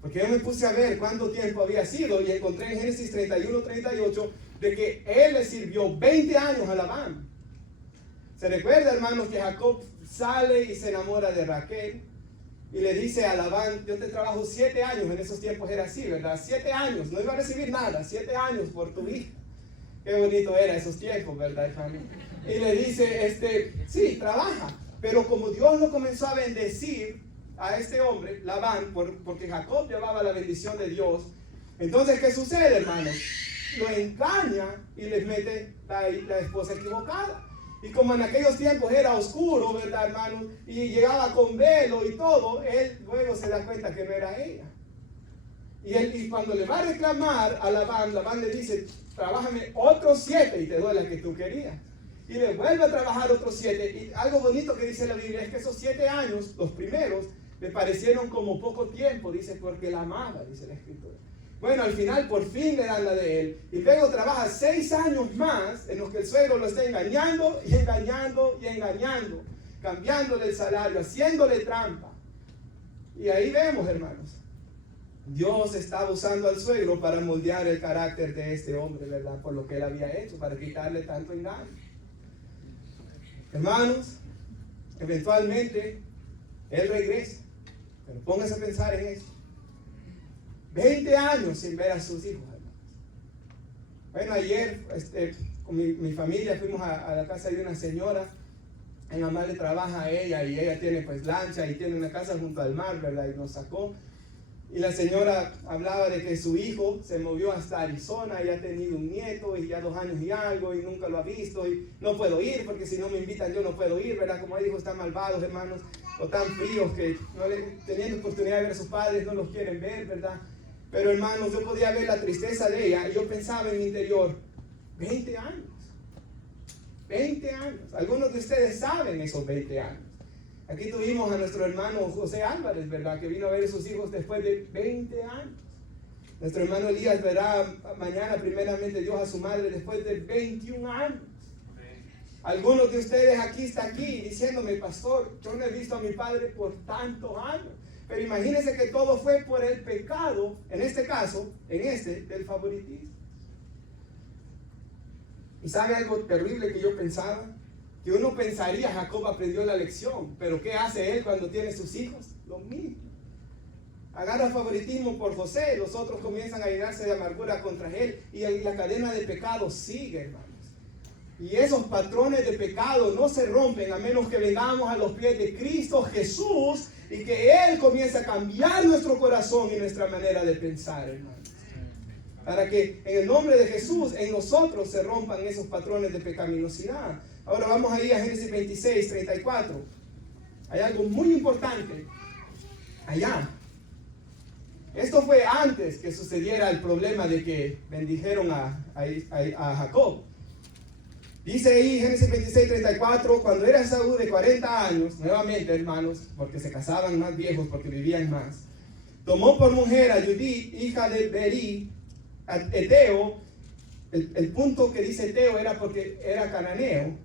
Porque yo me puse a ver cuánto tiempo había sido y encontré en Génesis 31-38 de que él le sirvió 20 años a Labán. Se recuerda, hermanos, que Jacob sale y se enamora de Raquel y le dice a Labán, yo te trabajo 7 años, en esos tiempos era así, ¿verdad? 7 años, no iba a recibir nada, 7 años por tu hija. Qué bonito era esos tiempos, ¿verdad, hermano? Y le dice, sí, trabaja. Pero como Dios lo comenzó a bendecir a este hombre, Labán, porque Jacob llevaba la bendición de Dios, entonces, ¿qué sucede, hermanos? Lo engaña y les mete la esposa equivocada. Y como en aquellos tiempos era oscuro, ¿verdad, hermanos? Y llegaba con velo y todo, él luego se da cuenta que no era ella. Y cuando le va a reclamar a Labán le dice, trabájame otros 7 y te doy la que tú querías. Y le vuelve a trabajar otros 7. Y algo bonito que dice la Biblia es que esos 7 años, los primeros, le parecieron como poco tiempo, dice, porque la amaba, dice la Escritura. Bueno, al final por fin le dan la de él. Y luego trabaja 6 años más en los que el suegro lo está engañando y engañando y engañando, cambiándole el salario, haciéndole trampa. Y ahí vemos, hermanos, Dios estaba usando al suegro para moldear el carácter de este hombre, ¿verdad? Por lo que él había hecho, para quitarle tanto engaño. Hermanos, eventualmente él regresa. Pero póngase a pensar en eso. 20 años sin ver a sus hijos, hermanos. Bueno, ayer con mi familia fuimos a la casa de una señora. Mi mamá le trabaja a ella y ella tiene pues lancha y tiene una casa junto al mar, ¿verdad? Y nos sacó. Y la señora hablaba de que su hijo se movió hasta Arizona y ha tenido un nieto y ya 2 años y algo y nunca lo ha visto y no puedo ir porque si no me invitan yo no puedo ir, ¿verdad? Como ella dijo, están malvados, hermanos, o tan fríos que teniendo oportunidad de ver a sus padres no los quieren ver, ¿verdad? Pero hermanos, yo podía ver la tristeza de ella y yo pensaba en mi interior, 20 años, 20 años, algunos de ustedes saben esos 20 años. Aquí tuvimos a nuestro hermano José Álvarez, ¿verdad? Que vino a ver a sus hijos después de 20 años. Nuestro hermano Elías verá mañana primeramente Dios a su madre después de 21 años. Algunos de ustedes están aquí diciéndome, pastor, yo no he visto a mi padre por tantos años. Pero imagínense que todo fue por el pecado, en este caso, del favoritismo. ¿Y sabe algo terrible que yo pensaba? Que uno pensaría, Jacob aprendió la lección, pero ¿qué hace él cuando tiene sus hijos? Lo mismo. Agarra favoritismo por José, los otros comienzan a llenarse de amargura contra él y la cadena de pecado sigue, hermanos. Y esos patrones de pecado no se rompen a menos que vengamos a los pies de Cristo Jesús y que Él comience a cambiar nuestro corazón y nuestra manera de pensar, hermanos. Para que en el nombre de Jesús en nosotros se rompan esos patrones de pecaminosidad. Ahora vamos a ir a Génesis 26, 34. Hay algo muy importante allá. Esto fue antes que sucediera el problema de que bendijeron a Jacob. Dice ahí Génesis 26, 34, cuando era Esaú de 40 años, nuevamente hermanos, porque se casaban más viejos, porque vivían más, tomó por mujer a Judith, hija de Berí, Eteo, el punto que dice Eteo era porque era cananeo.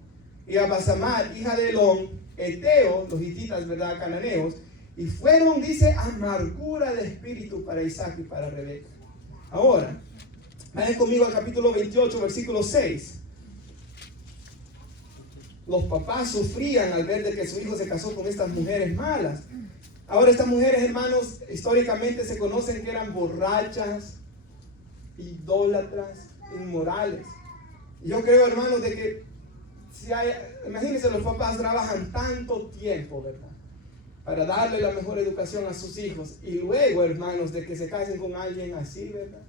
Y a Basamar, hija de Elón, Eteo, los hititas, ¿verdad? Cananeos. Y fueron, dice, amargura de espíritu para Isaac y para Rebeca. Ahora, vayan conmigo al capítulo 28, versículo 6. Los papás sufrían al ver de que su hijo se casó con estas mujeres malas. Ahora estas mujeres, hermanos, históricamente se conocen que eran borrachas, idólatras, inmorales. Y yo creo, hermanos, de que imagínense, los papás trabajan tanto tiempo, ¿verdad?, para darle la mejor educación a sus hijos. Y luego, hermanos, de que se casen con alguien así, ¿verdad?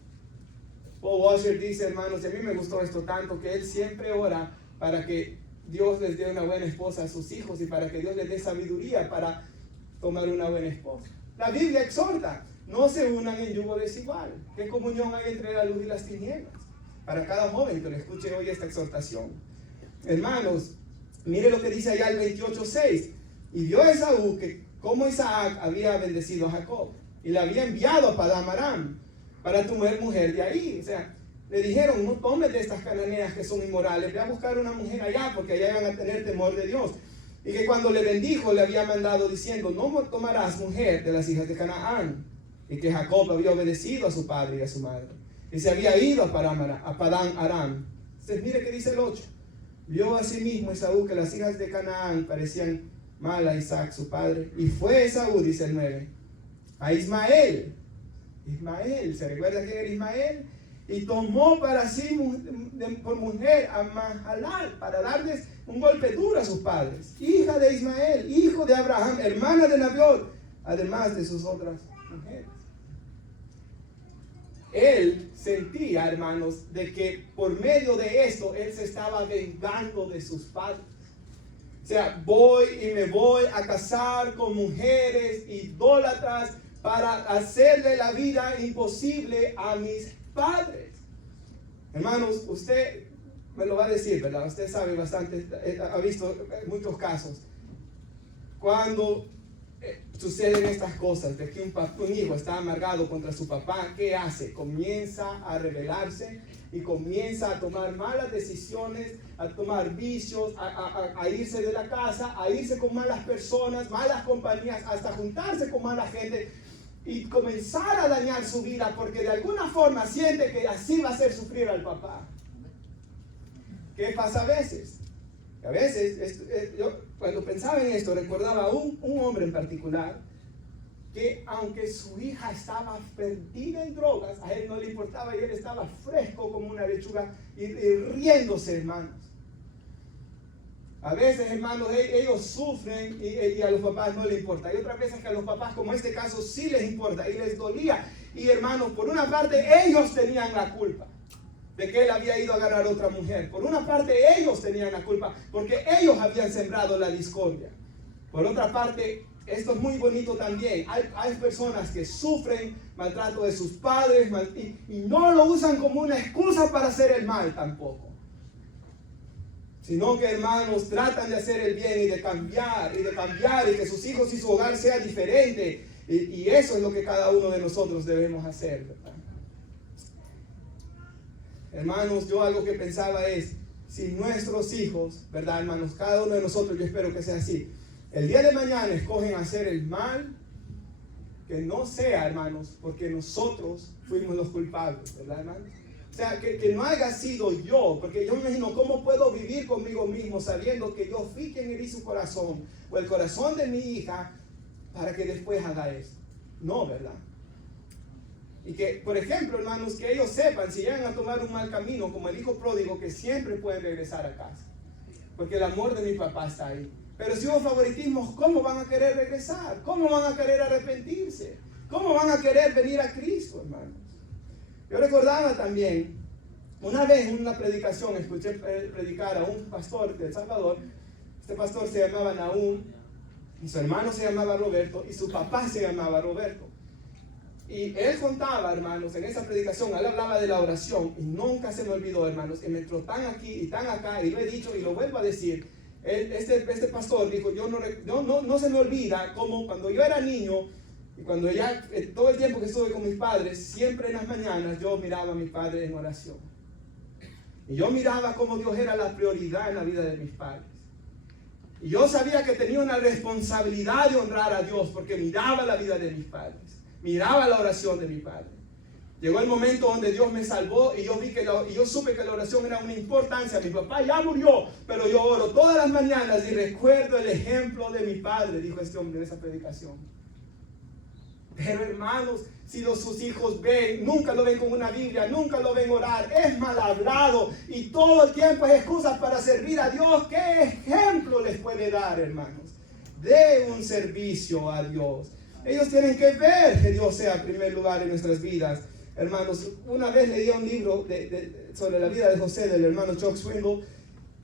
Paul Washer dice, hermanos, y a mí me gustó esto tanto, que él siempre ora para que Dios les dé una buena esposa a sus hijos y para que Dios les dé sabiduría para tomar una buena esposa. La Biblia exhorta, no se unan en yugo desigual. ¿Qué comunión hay entre la luz y las tinieblas? Para cada joven que le escuche hoy esta exhortación. Hermanos, mire lo que dice allá el 28:6. Y vio Esaú que como Isaac había bendecido a Jacob y le había enviado a Padán Aram para tomar mujer de ahí. O sea, le dijeron, no tomes de estas cananeas que son inmorales, ve a buscar una mujer allá porque allá van a tener temor de Dios. Y que cuando le bendijo le había mandado diciendo, no tomarás mujer de las hijas de Canaán. Y que Jacob había obedecido a su padre y a su madre. Y se había ido a Padán Aram. Entonces mire que dice el 8. Vio asimismo Esaú que las hijas de Canaán parecían mal a Isaac su padre. Y fue Esaú, dice el 9, a Ismael. Ismael, ¿se recuerda quién era Ismael? Y tomó para sí por mujer a Mahalal para darles un golpe duro a sus padres. Hija de Ismael, hijo de Abraham, hermana de Nabiot, además de sus otras mujeres. Él sentía, hermanos, de que por medio de esto él se estaba vengando de sus padres. O sea, voy y me voy a casar con mujeres idólatras para hacerle la vida imposible a mis padres. Hermanos, usted me lo va a decir, ¿verdad? Usted sabe bastante, ha visto muchos casos. Cuando suceden estas cosas, de que un hijo está amargado contra su papá, ¿qué hace? Comienza a rebelarse y comienza a tomar malas decisiones, a tomar vicios, a irse de la casa, a irse con malas personas, malas compañías, hasta juntarse con mala gente y comenzar a dañar su vida porque de alguna forma siente que así va a hacer sufrir al papá. ¿Qué pasa a veces? A veces, yo cuando pensaba en esto recordaba a un hombre en particular que aunque su hija estaba perdida en drogas, a él no le importaba y él estaba fresco como una lechuga y riéndose, hermanos. A veces, hermanos, ellos sufren y a los papás no les importa. Y otras veces que a los papás, como en este caso, sí les importa y les dolía. Y hermanos, por una parte ellos tenían la culpa de que él había ido a agarrar a otra mujer. Por una parte ellos tenían la culpa porque ellos habían sembrado la discordia. Por otra parte, esto es muy bonito también. Hay personas que sufren maltrato de sus padres y no lo usan como una excusa para hacer el mal tampoco. Sino que, hermanos, tratan de hacer el bien y de cambiar y que sus hijos y su hogar sea diferente. Y eso es lo que cada uno de nosotros debemos hacer, ¿verdad? Hermanos, yo algo que pensaba es, si nuestros hijos, ¿verdad, hermanos? Cada uno de nosotros, yo espero que sea así. El día de mañana escogen hacer el mal, que no sea, hermanos, porque nosotros fuimos los culpables, ¿verdad, hermanos? O sea, que no haya sido yo, porque yo me imagino cómo puedo vivir conmigo mismo sabiendo que yo fui quien herí su corazón o el corazón de mi hija para que después haga eso. No, ¿verdad? Y que, por ejemplo, hermanos, que ellos sepan, si llegan a tomar un mal camino, como el hijo pródigo, que siempre pueden regresar a casa. Porque el amor de mi papá está ahí. Pero si hubo favoritismos, ¿cómo van a querer regresar? ¿Cómo van a querer arrepentirse? ¿Cómo van a querer venir a Cristo, hermanos? Yo recordaba también, una vez en una predicación, escuché predicar a un pastor de El Salvador. Este pastor se llamaba Nahum, y su hermano se llamaba Roberto, y su papá se llamaba Roberto. Y él contaba, hermanos, en esa predicación, él hablaba de la oración, y nunca se me olvidó, hermanos, y me entró tan aquí y tan acá, y lo he dicho y lo vuelvo a decir. Este pastor dijo, no se me olvida cómo cuando yo era niño, y cuando ya, todo el tiempo que estuve con mis padres, siempre en las mañanas yo miraba a mi padre en oración. Y yo miraba cómo Dios era la prioridad en la vida de mis padres. Y yo sabía que tenía una responsabilidad de honrar a Dios porque miraba la vida de mis padres, miraba la oración de mi padre. Llegó el momento donde Dios me salvó y yo supe que la oración era una importancia. Mi papá ya murió, pero yo oro todas las mañanas y recuerdo el ejemplo de mi padre, dijo este hombre en esa predicación. Pero hermanos, si sus hijos ven, nunca lo ven con una Biblia, nunca lo ven orar, es mal hablado y todo el tiempo es excusas para servir a Dios. ¿Qué ejemplo les puede dar, hermanos? De un servicio a Dios. Ellos tienen que ver que Dios sea primer lugar en nuestras vidas. Hermanos, una vez leí un libro sobre la vida de José, del hermano Chuck Swindoll.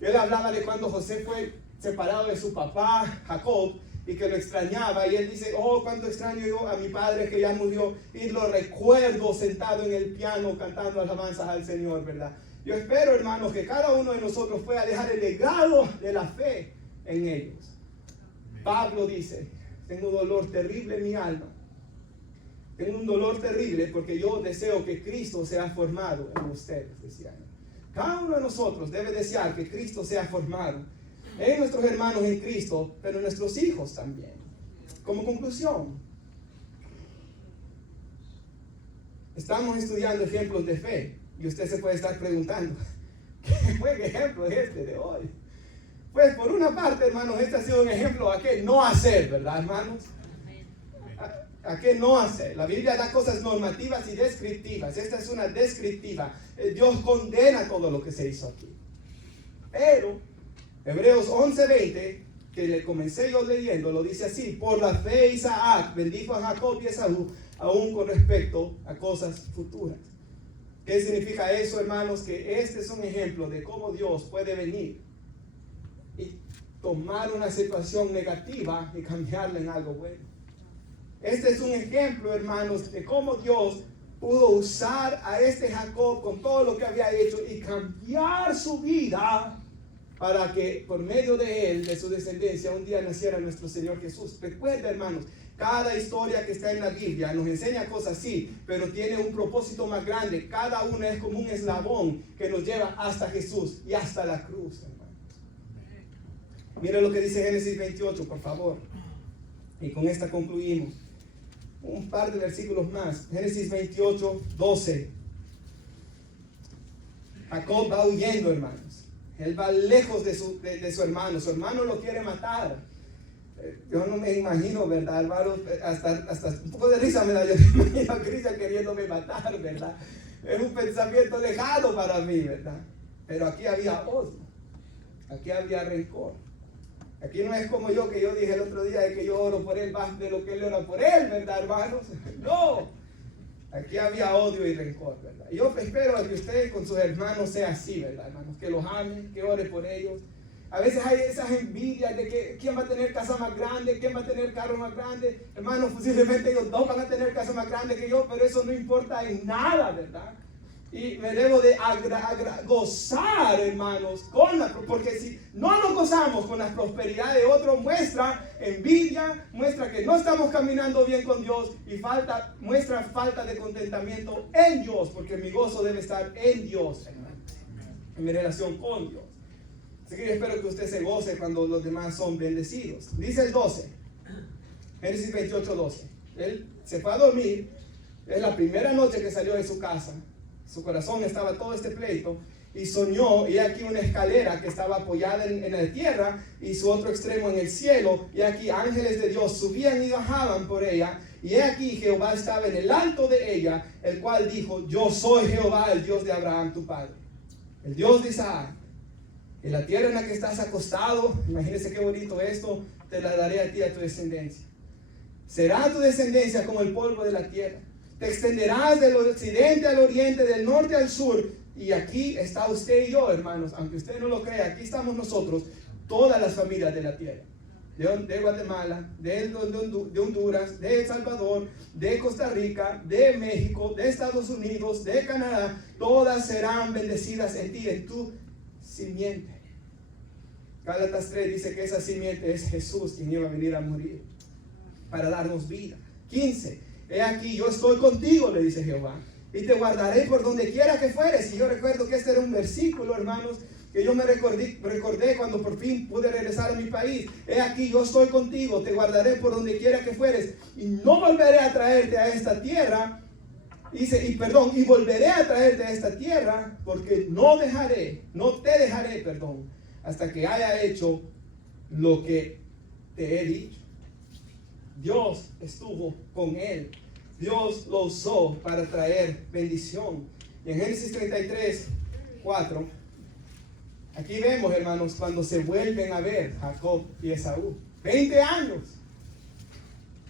Él hablaba de cuando José fue separado de su papá, Jacob, y que lo extrañaba, y él dice, oh, cuánto extraño yo a mi padre que ya murió, y lo recuerdo sentado en el piano cantando alabanzas al Señor, ¿verdad? Yo espero, hermanos, que cada uno de nosotros pueda dejar el legado de la fe en ellos. Pablo dice, tengo un dolor terrible en mi alma, tengo un dolor terrible porque yo deseo que Cristo sea formado en ustedes, decía él. Cada uno de nosotros debe desear que Cristo sea formado en nuestros hermanos en Cristo, pero en nuestros hijos también. Como conclusión, estamos estudiando ejemplos de fe y usted se puede estar preguntando, ¿qué buen ejemplo es este de hoy? Pues por una parte, hermanos, este ha sido un ejemplo a qué no hacer, ¿verdad, hermanos? ¿A qué no hacer? La Biblia da cosas normativas y descriptivas. Esta es una descriptiva. Dios condena todo lo que se hizo aquí. Pero Hebreos 11:20, que le comencé yo leyendo, lo dice así: por la fe Isaac bendijo a Jacob y Esaú, aún con respecto a cosas futuras. ¿Qué significa eso, hermanos? Que este es un ejemplo de cómo Dios puede venir y tomar una situación negativa y cambiarla en algo bueno. Este es un ejemplo, hermanos, de cómo Dios pudo usar a este Jacob con todo lo que había hecho y cambiar su vida para que por medio de él, de su descendencia, un día naciera nuestro Señor Jesús. Recuerda, hermanos, cada historia que está en la Biblia nos enseña cosas así, pero tiene un propósito más grande. Cada una es como un eslabón que nos lleva hasta Jesús y hasta la cruz, hermanos. Mira lo que dice Génesis 28, por favor. Y con esta concluimos. Un par de versículos más. Génesis 28, 12. Jacob va huyendo, hermanos. Él va lejos de su hermano. Su hermano lo quiere matar. Yo no me imagino, ¿verdad, hermano? Hasta un poco de risa me da. Yo me imagino a Cristian queriéndome matar, ¿verdad? Es un pensamiento lejano para mí, ¿verdad? Pero aquí había odio. Aquí había rencor. Aquí no es como yo, que yo dije el otro día de que yo oro por él más de lo que él ora por él, ¿verdad, hermanos? No. Aquí había odio y rencor, ¿verdad? Y yo espero que usted con sus hermanos sea así, ¿verdad, hermanos? Que los ame, que ore por ellos. A veces hay esas envidias de que quién va a tener casa más grande, quién va a tener carro más grande. Hermanos, posiblemente ellos dos van a tener casa más grande que yo, pero eso no importa en nada, ¿verdad? Y me debo de gozar, hermanos, porque si no nos gozamos con la prosperidad de otro, muestra envidia, muestra que no estamos caminando bien con Dios y muestra falta de contentamiento en Dios, porque mi gozo debe estar en Dios, hermanos, en mi relación con Dios. Así que yo espero que usted se goce cuando los demás son bendecidos. Dice el 12, Génesis 28, 12. Él se fue a dormir, es la primera noche que salió de su casa. Su corazón estaba todo este pleito y soñó, y aquí una escalera que estaba apoyada en la tierra y su otro extremo en el cielo, y aquí ángeles de Dios subían y bajaban por ella, y aquí Jehová estaba en el alto de ella, el cual dijo: yo soy Jehová, el Dios de Abraham tu padre, el Dios de Isaac. En la tierra en la que estás acostado, imagínense qué bonito esto, te la daré a ti, a tu descendencia. Será tu descendencia como el polvo de la tierra. Te extenderás del occidente al oriente, del norte al sur. Y aquí está usted y yo, hermanos, aunque usted no lo crea, aquí estamos nosotros, todas las familias de la tierra. De Guatemala, de Honduras, de El Salvador, de Costa Rica, de México, de Estados Unidos, de Canadá. Todas serán bendecidas en ti, en tu simiente. Gálatas 3 dice que esa simiente es Jesús, quien iba a venir a morir para darnos vida. 15. He aquí, yo estoy contigo, le dice Jehová, y te guardaré por donde quiera que fueres. Y yo recuerdo que este era un versículo, hermanos, que yo me recordé cuando por fin pude regresar a mi país. He aquí, yo estoy contigo, te guardaré por donde quiera que fueres, y no volveré a traerte a esta tierra. Y volveré a traerte a esta tierra, porque no te dejaré, hasta que haya hecho lo que te he dicho. Dios estuvo con él. Dios lo usó para traer bendición. Y en Génesis 33, 4, aquí vemos, hermanos, cuando se vuelven a ver Jacob y Esaú. 20 años.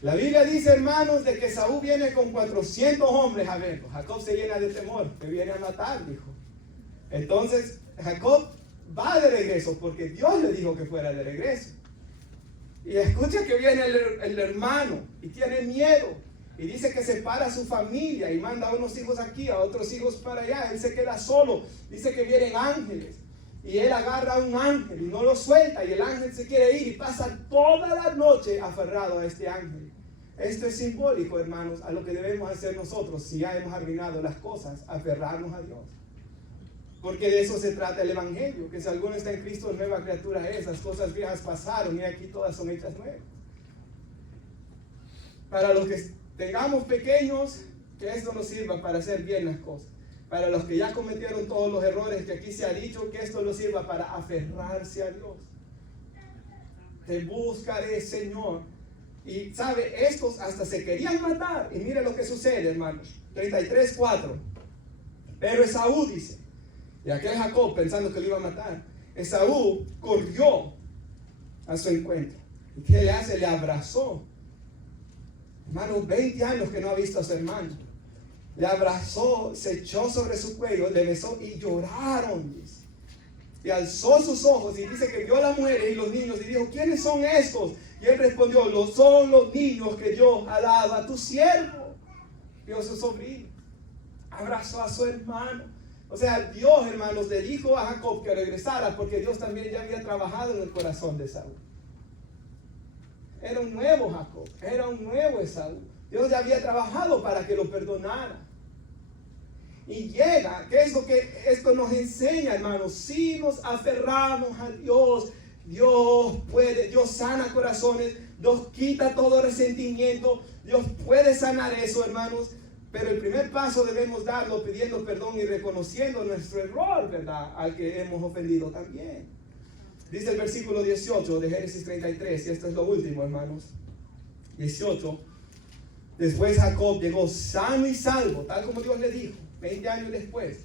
La Biblia dice, hermanos, de que Esaú viene con 400 hombres a verlo. Jacob se llena de temor, que viene a matar, dijo. Entonces, Jacob va de regreso, porque Dios le dijo que fuera de regreso. Y escucha que viene el hermano, y tiene miedo. Y dice que separa a su familia, y manda a unos hijos aquí, a otros hijos para allá. Él se queda solo. Dice que vienen ángeles. Y él agarra a un ángel y no lo suelta, y el ángel se quiere ir y pasa toda la noche aferrado a este ángel. Esto es simbólico, hermanos, a lo que debemos hacer nosotros si ya hemos arruinado las cosas, aferrarnos a Dios. Porque de eso se trata el evangelio, que si alguno está en Cristo, nueva criatura es. Las cosas viejas pasaron y aquí todas son hechas nuevas. Para los que tengamos pequeños, que esto nos sirva para hacer bien las cosas. Para los que ya cometieron todos los errores que aquí se ha dicho, que esto nos sirva para aferrarse a Dios. Te buscaré, Señor. Y sabe, estos hasta se querían matar. Y mire lo que sucede, hermanos. 33:4. Pero Esaú dice, y aquel Jacob pensando que lo iba a matar, Esaú corrió a su encuentro. ¿Y qué le hace? Le abrazó. Hermano, 20 años que no ha visto a su hermano. Le abrazó, se echó sobre su cuello, le besó y lloraron, dice. Y alzó sus ojos y dice que vio a las mujeres y los niños y dijo, ¿quiénes son estos? Y él respondió, son los niños que Dios ha dado a tu siervo. Vio a su sobrino, abrazó a su hermano. O sea, Dios, hermanos, le dijo a Jacob que regresara, porque Dios también ya había trabajado en el corazón de Saúl. Era un nuevo Jacob, era un nuevo Esaú. Dios ya había trabajado para que lo perdonara. Y llega, que es lo que esto nos enseña, hermanos. Si nos aferramos a Dios, Dios puede, Dios sana corazones, Dios quita todo resentimiento, Dios puede sanar eso, hermanos. Pero el primer paso debemos darlo pidiendo perdón y reconociendo nuestro error, ¿verdad? Al que hemos ofendido también. Dice el versículo 18 de Génesis 33, y esto es lo último, hermanos. 18. Después Jacob llegó sano y salvo, tal como Dios le dijo, 20 años después,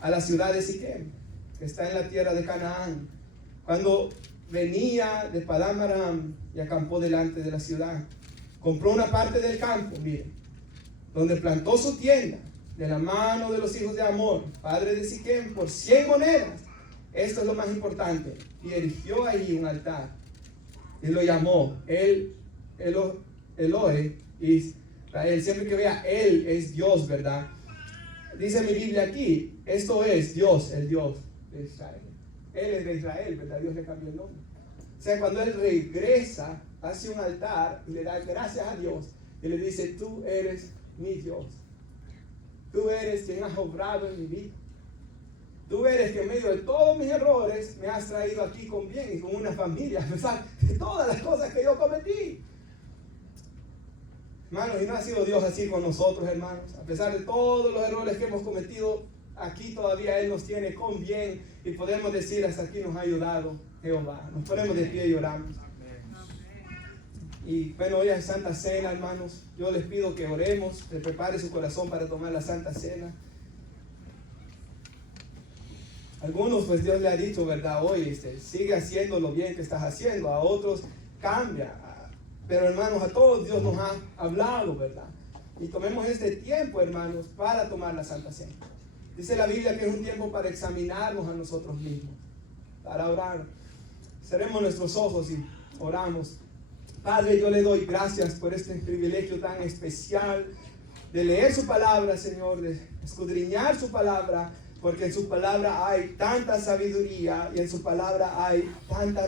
a la ciudad de Siquem, que está en la tierra de Canaán. Cuando venía de Padán Aram y acampó delante de la ciudad, compró una parte del campo, miren, donde plantó su tienda, de la mano de los hijos de Amor, padre de Siquem, por 100 monedas. Esto es lo más importante. Y erigió ahí un altar. Y lo llamó Elohe Israel. Siempre que vea, Él es Dios, ¿verdad? Dice mi Biblia aquí, esto es Dios, el Dios de Israel. Él es de Israel, ¿verdad? Dios le cambió el nombre. O sea, cuando Él regresa, hace un altar y le da gracias a Dios. Y le dice, tú eres mi Dios. Tú eres quien has obrado en mi vida. Tú eres que en medio de todos mis errores me has traído aquí con bien y con una familia, a pesar de todas las cosas que yo cometí. Hermanos, y no ha sido Dios así con nosotros, hermanos. A pesar de todos los errores que hemos cometido, aquí todavía Él nos tiene con bien y podemos decir, hasta aquí nos ha ayudado Jehová. Nos ponemos de pie y oramos. Y bueno, hoy es Santa Cena, hermanos. Yo les pido que oremos, que prepare su corazón para tomar la Santa Cena. Algunos, pues Dios le ha dicho, ¿verdad? Hoy sigue haciendo lo bien que estás haciendo. A otros, cambia. Pero hermanos, a todos Dios nos ha hablado, ¿verdad? Y tomemos este tiempo, hermanos, para tomar la Santa Cena. Dice la Biblia que es un tiempo para examinarnos a nosotros mismos, para orar. Cerremos nuestros ojos y oramos. Padre, yo le doy gracias por este privilegio tan especial de leer su palabra, Señor, de escudriñar su palabra, porque en su palabra hay tanta sabiduría y en su palabra hay tanta